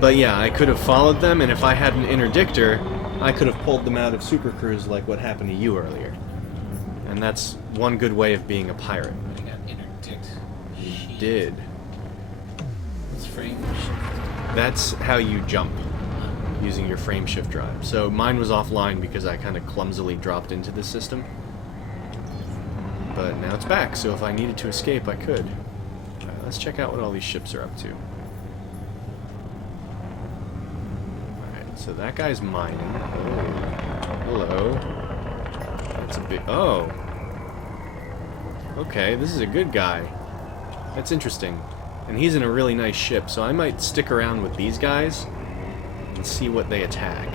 But yeah, I could have followed them, and if I had an interdictor, I could have pulled them out of Super Cruise like what happened to you earlier. And that's one good way of being a pirate. I got interdict. You did. It's frame shift. That's how you jump, using your frame shift drive. So mine was offline because I kind of clumsily dropped into the system. But now it's back, so if I needed to escape, I could. Alright, let's check out what all these ships are up to. Alright, so that guy's mining. Oh, hello. That's a big... Oh! Okay, this is a good guy. That's interesting. And he's in a really nice ship, so I might stick around with these guys and see what they attack.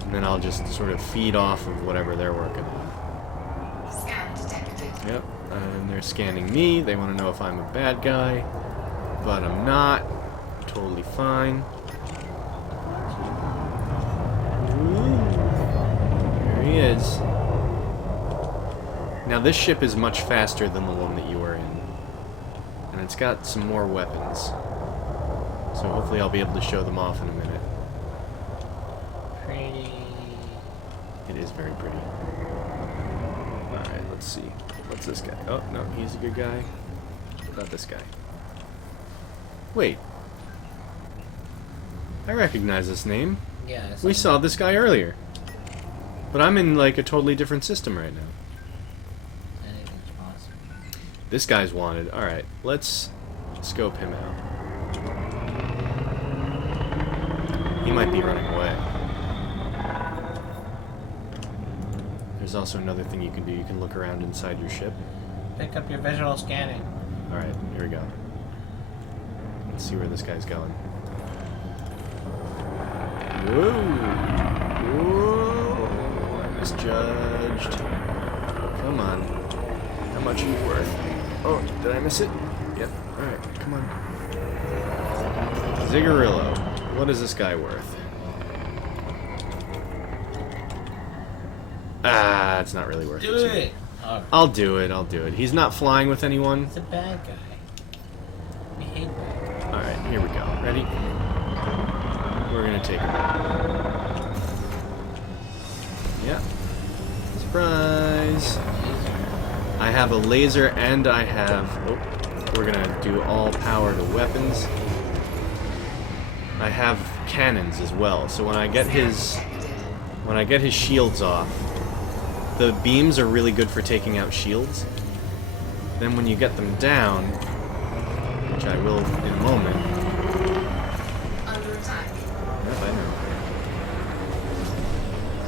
And then I'll just sort of feed off of whatever they're working on. Scan detected. Yep, and they're scanning me. They want to know if I'm a bad guy, but I'm not. Totally fine. Ooh. There he is. Now this ship is much faster than the one that you were in. And it's got some more weapons. So hopefully I'll be able to show them off in a minute. Pretty. It is very pretty. Alright, let's see. What's this guy? Oh, no, he's a good guy. What about this guy? Wait. I recognize this name. Yeah. We saw this guy earlier. But I'm in, like, a totally different system right now. Anything's possible. This guy's wanted. Alright, let's scope him out. He might be running away. There's also another thing you can do. You can look around inside your ship. Pick up your visual scanning. Alright, here we go. Let's see where this guy's going. Whoa! Whoa! I misjudged. Come on. How much are you worth? Oh, did I miss it? Yep. Alright, come on. Zigarillo. What is this guy worth? Ah, it's not really worth Do it. it! Oh, I'll do it, I'll do it. He's not flying with anyone. he's a bad guy. We hate bad guys. Alright, here we go. Ready? We're gonna take him out. Yep. Surprise! I have a laser and I have... Oh, we're gonna do all power to weapons. I have cannons as well, so when I get his shields off, the beams are really good for taking out shields. Then when you get them down, which I will in a moment. Under attack. Yep, I know.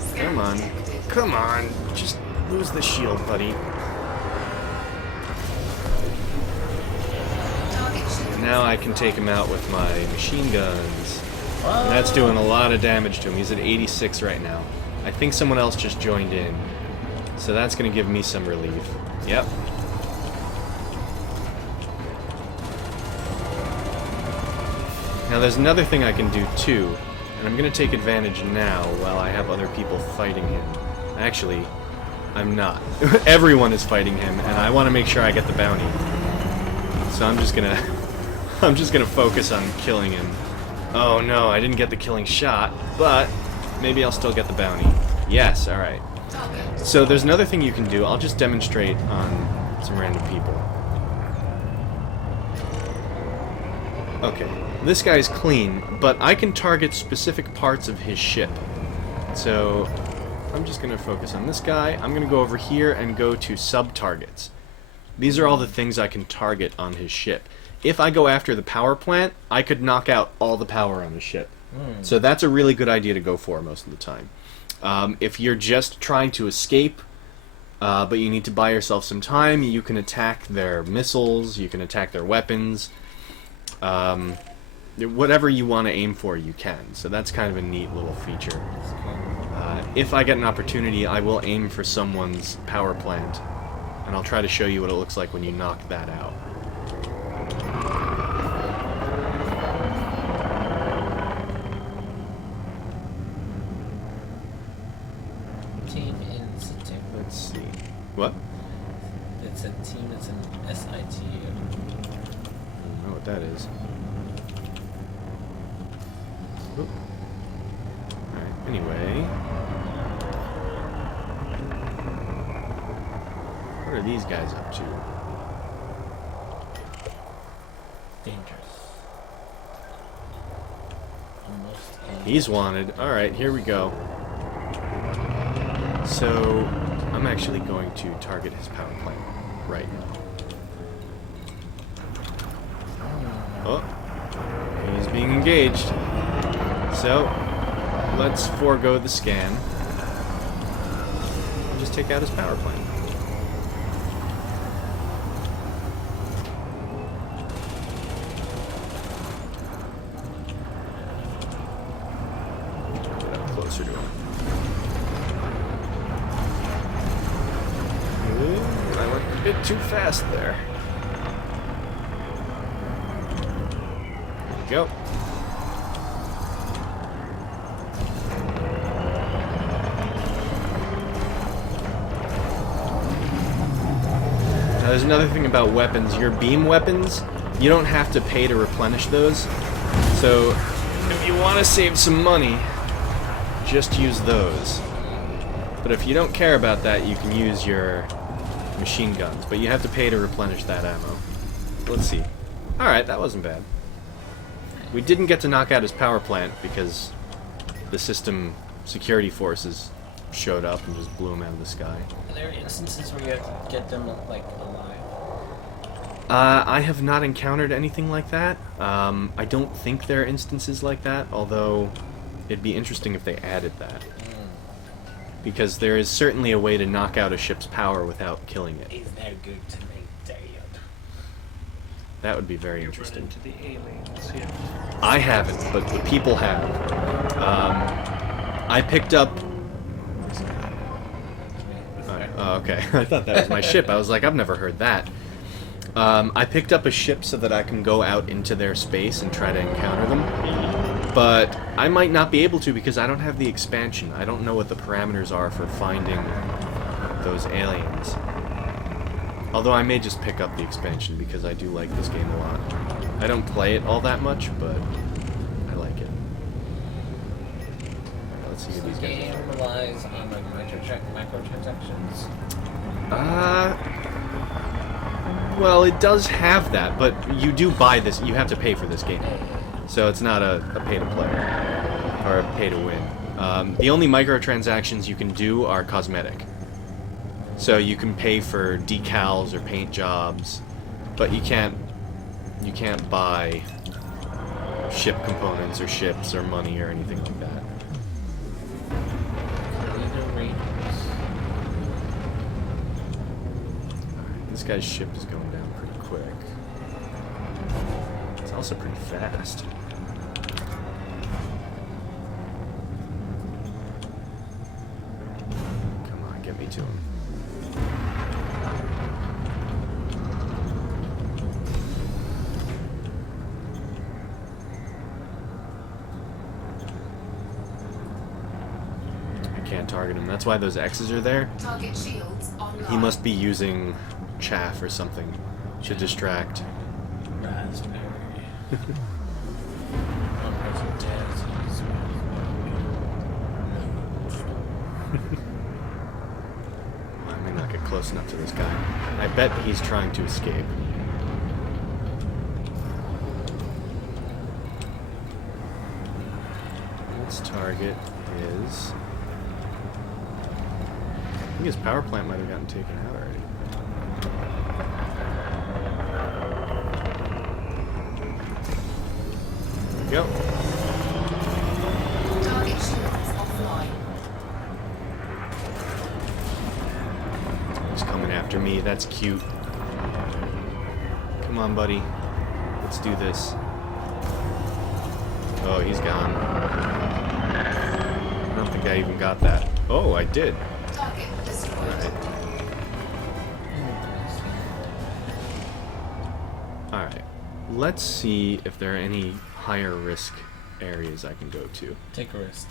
Scan Come on. detected. Come on. Just lose the shield, buddy. Target shield. Now I can take him out with my machine guns. And that's doing a lot of damage to him. He's at 86 right now. I think someone else just joined in. So that's going to give me some relief. Yep. Now there's another thing I can do too, and I'm going to take advantage now while I have other people fighting him. Actually, I'm not. Everyone is fighting him, and I want to make sure I get the bounty. So I'm just gonna focus on killing him. Oh no, I didn't get the killing shot, but maybe I'll still get the bounty. Yes, alright. So there's another thing you can do. I'll just demonstrate on some random people. Okay, this guy's clean, but I can target specific parts of his ship. So I'm just going to focus on this guy. I'm going to go over here and go to sub-targets. These are all the things I can target on his ship. If I go after the power plant, I could knock out all the power on his ship. So that's a really good idea to go for most of the time. If you're just trying to escape, but you need to buy yourself some time, you can attack their missiles, you can attack their weapons. Whatever you want to aim for, you can. So that's kind of a neat little feature. If I get an opportunity, I will aim for someone's power plant, and I'll try to show you what it looks like when you knock that out. Team in situ. Let's see. What? It's a team. It's an SITU. I don't know what that is. Oop. Alright, anyway. What are these guys up to? Dangerous. Almost. He's wanted. Alright, here we go. So, I'm actually going to target his power plant right now. Oh, he's being engaged. So, let's forego the scan and just take out his power plant. Get up closer to him. Ooh, I went a bit too fast there. There we go. Now, there's another thing about weapons. Your beam weapons, you don't have to pay to replenish those. So, if you want to save some money, just use those. But if you don't care about that, you can use your machine guns. But you have to pay to replenish that ammo. Let's see. Alright, that wasn't bad. We didn't get to knock out his power plant because the system security forces showed up and just blew him out of the sky. Are there instances where you have to get them like alive? I have not encountered anything like that. I don't think there are instances like that, although it'd be interesting if they added that. Because there is certainly a way to knock out a ship's power without killing it. Is that good to make dead? That would be very You've run interesting. into the aliens, yeah. I haven't, but the people have. I picked up... Oh, okay. I thought that was my ship. I was like, I've never heard that. I picked up a ship so that I can go out into their space and try to encounter them. But I might not be able to because I don't have the expansion. I don't know what the parameters are for finding those aliens. Although I may just pick up the expansion because I do like this game a lot. I don't play it all that much, but I like it. Let's see who these The guys game are. relies on like microtransactions. Well, it does have that, but you do buy this. You have to pay for this game. So it's not a pay-to-play or a pay-to-win. The only microtransactions you can do are cosmetic. So you can pay for decals or paint jobs, but you can't buy ship components or ships or money or anything like that. This guy's ship is going down pretty quick. It's also pretty fast. Come on, get me to him. target him. That's why those X's are there. Target shields online. He must be using chaff or something to distract. Raspberry. One person dances. I may not get close enough to this guy. I bet he's trying to escape. Its target is... I think his power plant might have gotten taken out already. There we go. Target shields offline. He's coming after me. That's cute. Come on, buddy. Let's do this. Oh, he's gone. I don't think I even got that. Oh, I did. Target destroyed. Alright. Alright. Let's see if there are any higher risk areas I can go to. Take a risk.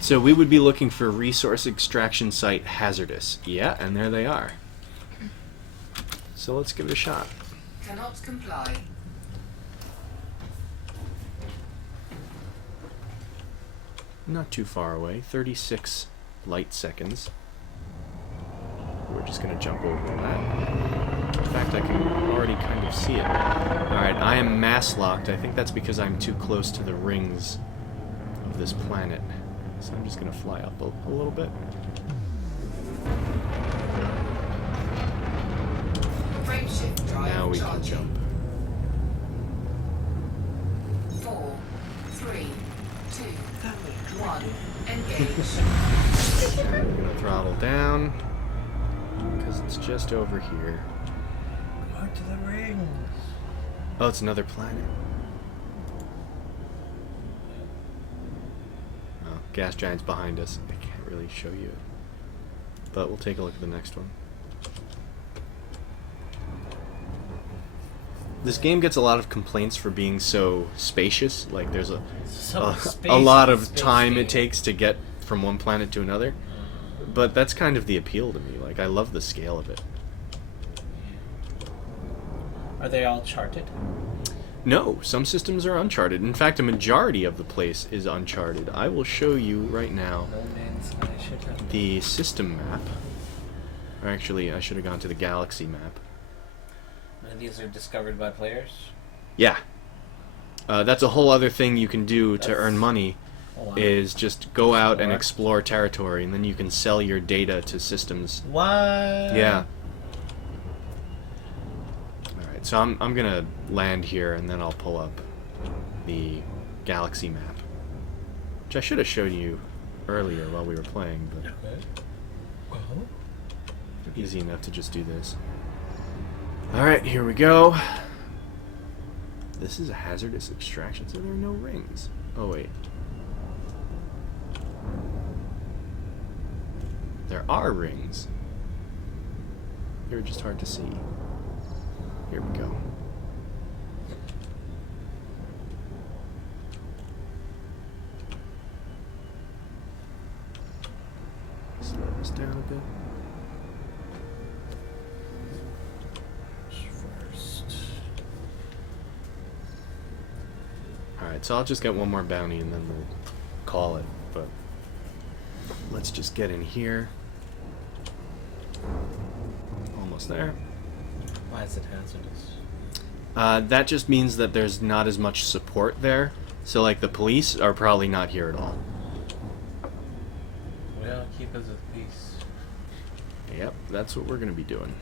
So we would be looking for resource extraction site hazardous. Yeah, and there they are. So let's give it a shot. Cannot comply. Not too far away, 36 light seconds. We're just gonna jump over that. In fact, I can already kind of see it. Alright, I am mass locked. I think that's because I'm too close to the rings of this planet. So I'm just gonna fly up a little bit. Frame shift drive Now we can charging. jump. 4, 3, 2, 1. Engage. I'm gonna throttle down because it's just over here. Go to the rings. Oh, it's another planet. Oh, gas giant's behind us. I can't really show you it. But we'll take a look at the next one. This game gets a lot of complaints for being so spacious. Like there's a lot of time it takes to get from one planet to another. But that's kind of the appeal to me. Like I love the scale of it. Are they all charted? No, some systems are uncharted. In fact, a majority of the place is uncharted. I will show you right now No Man's Sky should have. the system map. Or actually, I should have gone to the galaxy map. And these are discovered by players? Yeah. That's a whole other thing you can do to That's- earn money, Oh, wow. is just go out and Explore. explore territory, and then you can sell your data to systems. What? Yeah. Alright, so I'm gonna land here, and then I'll pull up the galaxy map. Which I should have showed you earlier while we were playing, but easy enough to just do this. Alright, here we go. This is a hazardous extraction, so there are no rings. Oh, wait. There are rings. They're just hard to see. Here we go. Slow this down a bit. First. Alright, so I'll just get one more bounty and then we'll call it, but let's just get in here. Almost there. Why is it hazardous? That just means that there's not as much support there, so like the police are probably not here at all. Well, keep us with peace. Yep, that's what we're gonna be doing.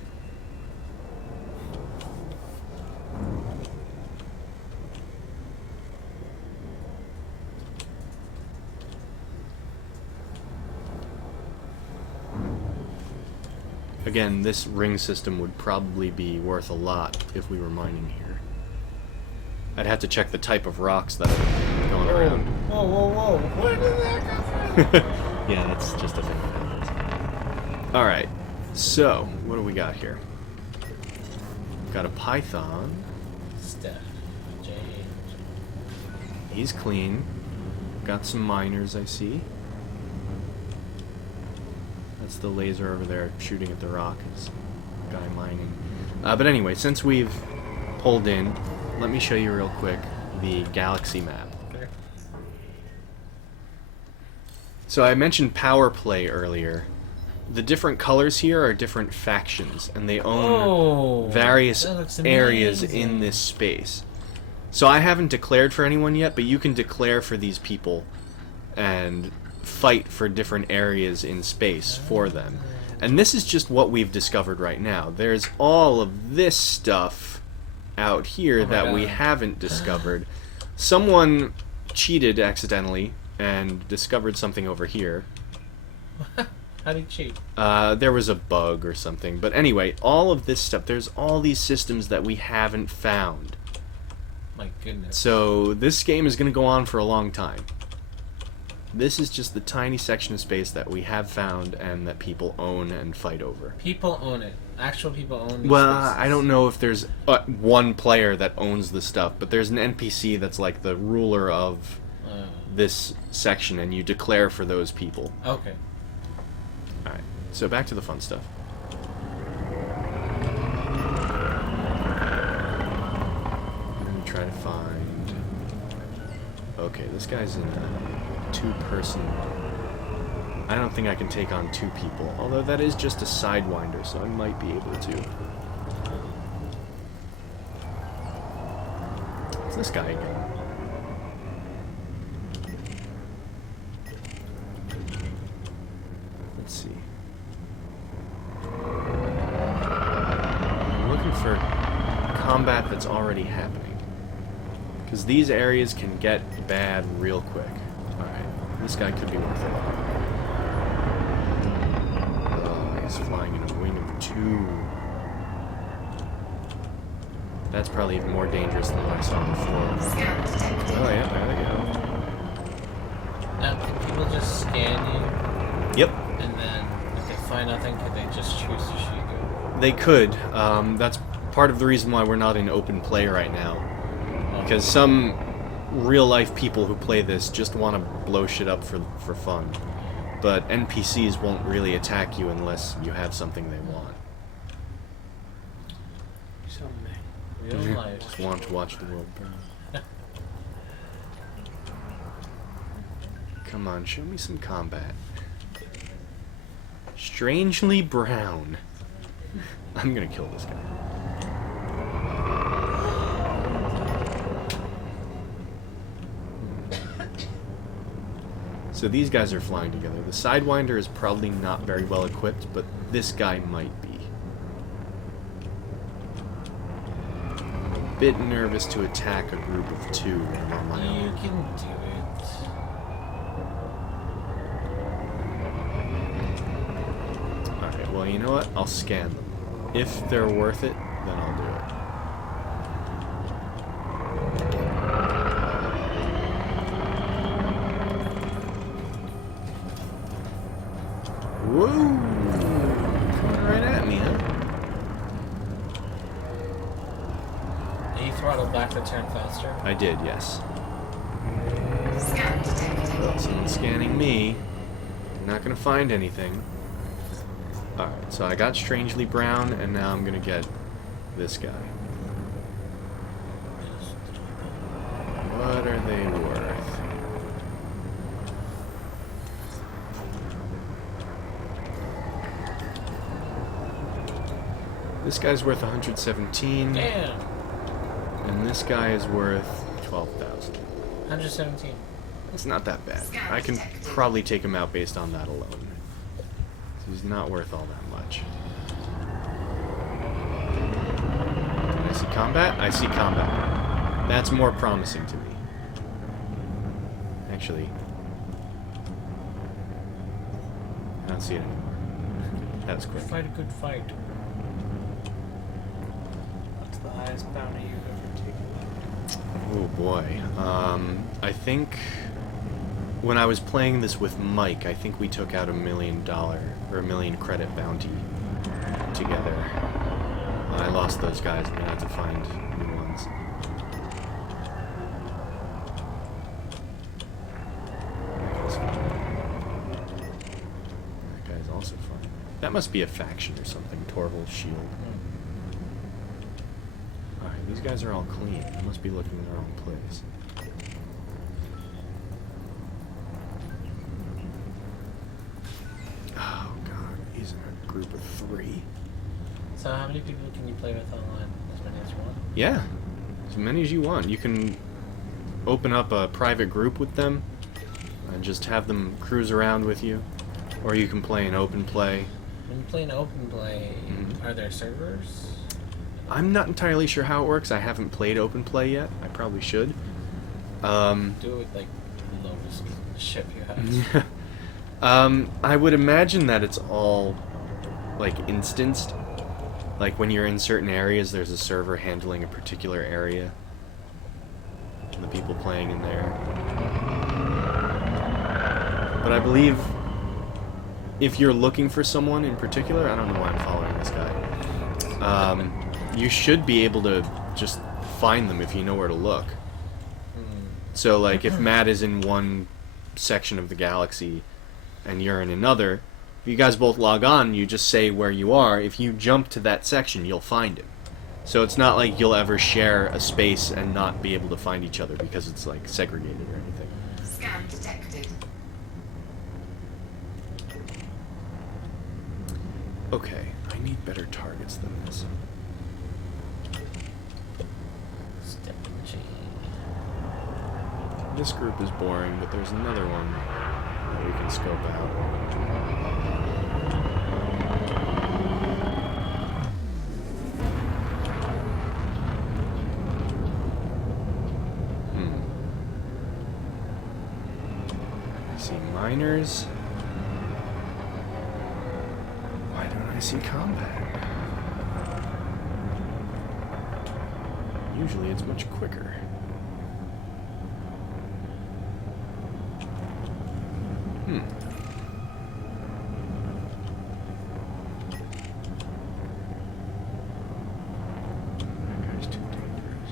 Again, this ring system would probably be worth a lot if we were mining here. I'd have to check the type of rocks that are going around. Whoa, whoa, whoa. Where did that come from? Yeah, that's just a thing that happens. Alright, so, what do we got here? Got a python. Steph. James. He's clean. Got some miners, I see. That's the laser over there shooting at the rock. Is the guy mining. But anyway, since we've pulled in, let me show you real quick the galaxy map. Okay. So I mentioned power play earlier. The different colors here are different factions, and they own various that looks areas amazing. in this space. So I haven't declared for anyone yet, but you can declare for these people and fight for different areas in space for them. And this is just what we've discovered right now. There's all of this stuff out here that we God. haven't discovered. Someone cheated accidentally and discovered something over here. How do you cheat? There was a bug or something. But anyway, all of this stuff, there's all these systems that we haven't found. My goodness. So this game is going to go on for a long time. This is just the tiny section of space that we have found and that people own and fight over. People own it. Actual people own these Well, spaces. I don't know if there's one player that owns the stuff, but there's an NPC that's like the ruler of this section, and you declare for those people. Okay. Alright, so back to the fun stuff. I'm gonna try to find... Okay, this guy's in a two-person... I don't think I can take on two people, although that is just a sidewinder, so I might be able to. It's this guy again. Let's see. I'm looking for combat that's already happening. Because these areas can get bad real quick. Alright, this guy could be worth it. Oh, he's flying in a wing of two. That's probably even more dangerous than what I saw before. Scan detected. Oh yeah, there Now, can people just scan you, they go. Yep. and then if they find nothing, could they just choose to shoot you? They could. That's part of the reason why we're not in open play right now. Because some real-life people who play this just want to blow shit up for fun. But NPCs won't really attack you unless you have something they want. Real life. Just want to watch the world burn. Come on, show me some combat. Strangely brown. I'm gonna kill this guy. So these guys are flying together. The Sidewinder is probably not very well equipped, but this guy might be. A bit nervous to attack a group of two when I'm on my You own. can do it. Alright, well, you know what? I'll scan them. If they're worth it, then I'll do it. Whoa! Coming right at me, huh? And you throttle back to turn faster. I did, yes. Scan detected. Well, someone's scanning me. Not gonna find anything. Alright, so I got Strangely Brown, and now I'm gonna get this guy. What are they worth? This guy's worth 117, Damn. and this guy is worth 12,000. 117. It's not that bad. I can probably take him out based on that alone. So he's not worth all that much. Can I see combat? I see combat. That's more promising to me. Actually, I don't see it anymore. That was quick. Fight a good fight. What's the highest bounty you've ever taken? Oh boy. I think when I was playing this with Mike, I think we took out $1 million or $1 million credit bounty together. I lost those guys. I'm gonna have to find new ones. That guy's is also fun. That must be a faction or something. Torval's Shield. Alright, these guys are all clean. I must be looking in the wrong place. Oh god, he's in a group of 3. So how many people can you play with online? As many as you want? Yeah, as many as you want. You can open up a private group with them and just have them cruise around with you. Or you can play an open play. When you play an open play, are there servers? I'm not entirely sure how it works. I haven't played open play yet. I probably should. Do it with like the lowest ship you have. I would imagine that it's all like instanced. Like when you're in certain areas, there's a server handling a particular area. And the people playing in there. But I believe if you're looking for someone in particular, I don't know why I'm following this guy. You should be able to just find them if you know where to look. So like if Matt is in one section of the galaxy and you're in another, if you guys both log on, you just say where you are. If you jump to that section, you'll find it. So it's not like you'll ever share a space and not be able to find each other because it's like segregated or anything. Scan detected. Okay, I need better targets than this. Step G. This group is boring, but there's another one that we can scope out. I see miners. Why don't I see combat? Usually it's much quicker. That guy's too dangerous.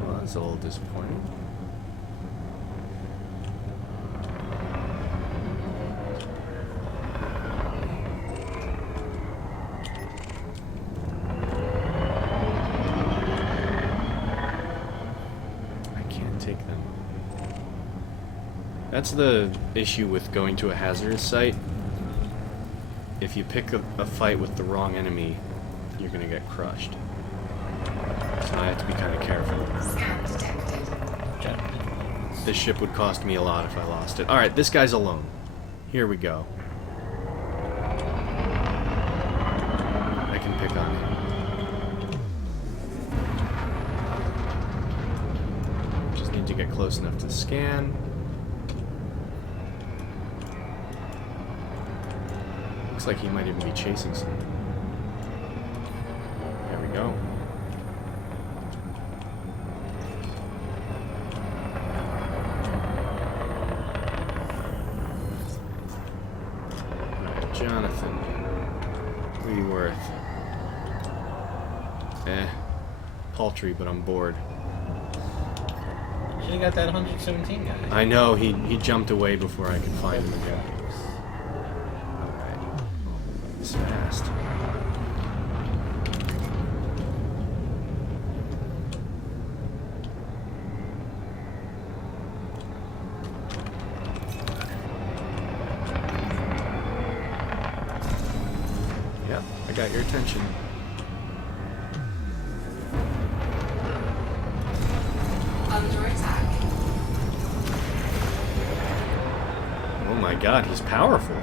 Well, that's a little disappointing. Take them. That's the issue with going to a hazardous site. If you pick a fight with the wrong enemy, you're gonna get crushed. So I have to be kind of careful. Scan detected. This ship would cost me a lot if I lost it. Alright, this guy's alone. Here we go. I can pick on him. To get close enough to scan. Looks like he might even be chasing something. There we go. Alright, Jonathan. What are you worth? Paltry, but I'm bored. You got that 117 guy. I know, he jumped away before I could find him again. Alright. He's fast. Yep, I got your attention. Under attack. Oh my god, he's powerful.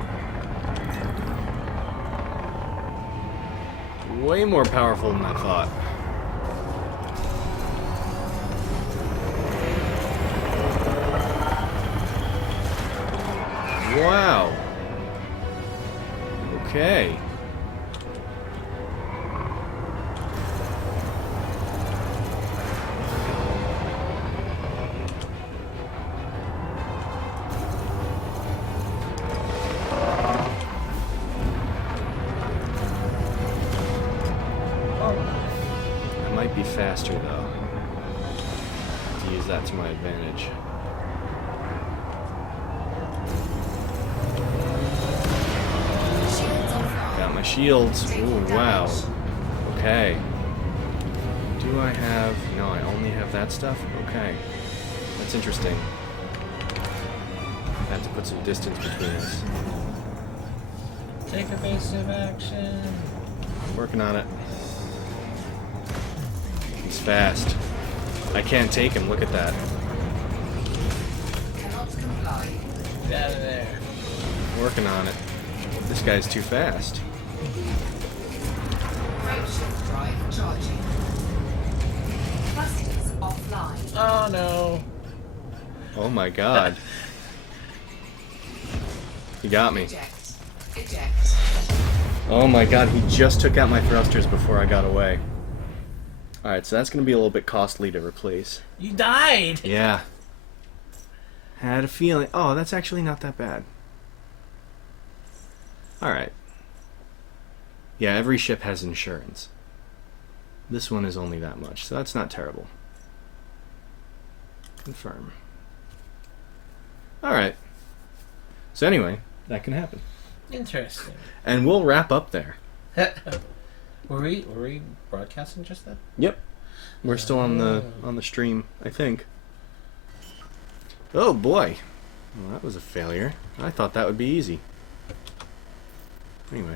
Way more powerful than I thought. Wow. Okay. go. To use that to my advantage. Shields offline. Got my shields. Ooh, wow. Okay. Do I have... No, I only have that stuff? Okay. That's interesting. I have to put some distance between us. Take evasive action. Working on it. He's fast. I can't take him, look at that. Cannot comply. Get out of there. Working on it. This guy's too fast. Right shift drive charging. Thrusters offline. Oh no. Oh my god. He got me. Eject. Eject. Oh my god, he just took out my thrusters before I got away. Alright, so that's going to be a little bit costly to replace. You died. Yeah. Had a feeling. Oh, that's actually not that bad. Alright. Yeah, every ship has insurance. This one is only that much, so that's not terrible. Confirm. Alright. So anyway, that can happen. Interesting. And we'll wrap up there. Were we broadcasting just then? Yep. We're still on the stream, I think. Oh boy. Well, that was a failure. I thought that would be easy. Anyway.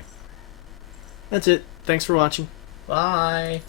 That's it. Thanks for watching. Bye.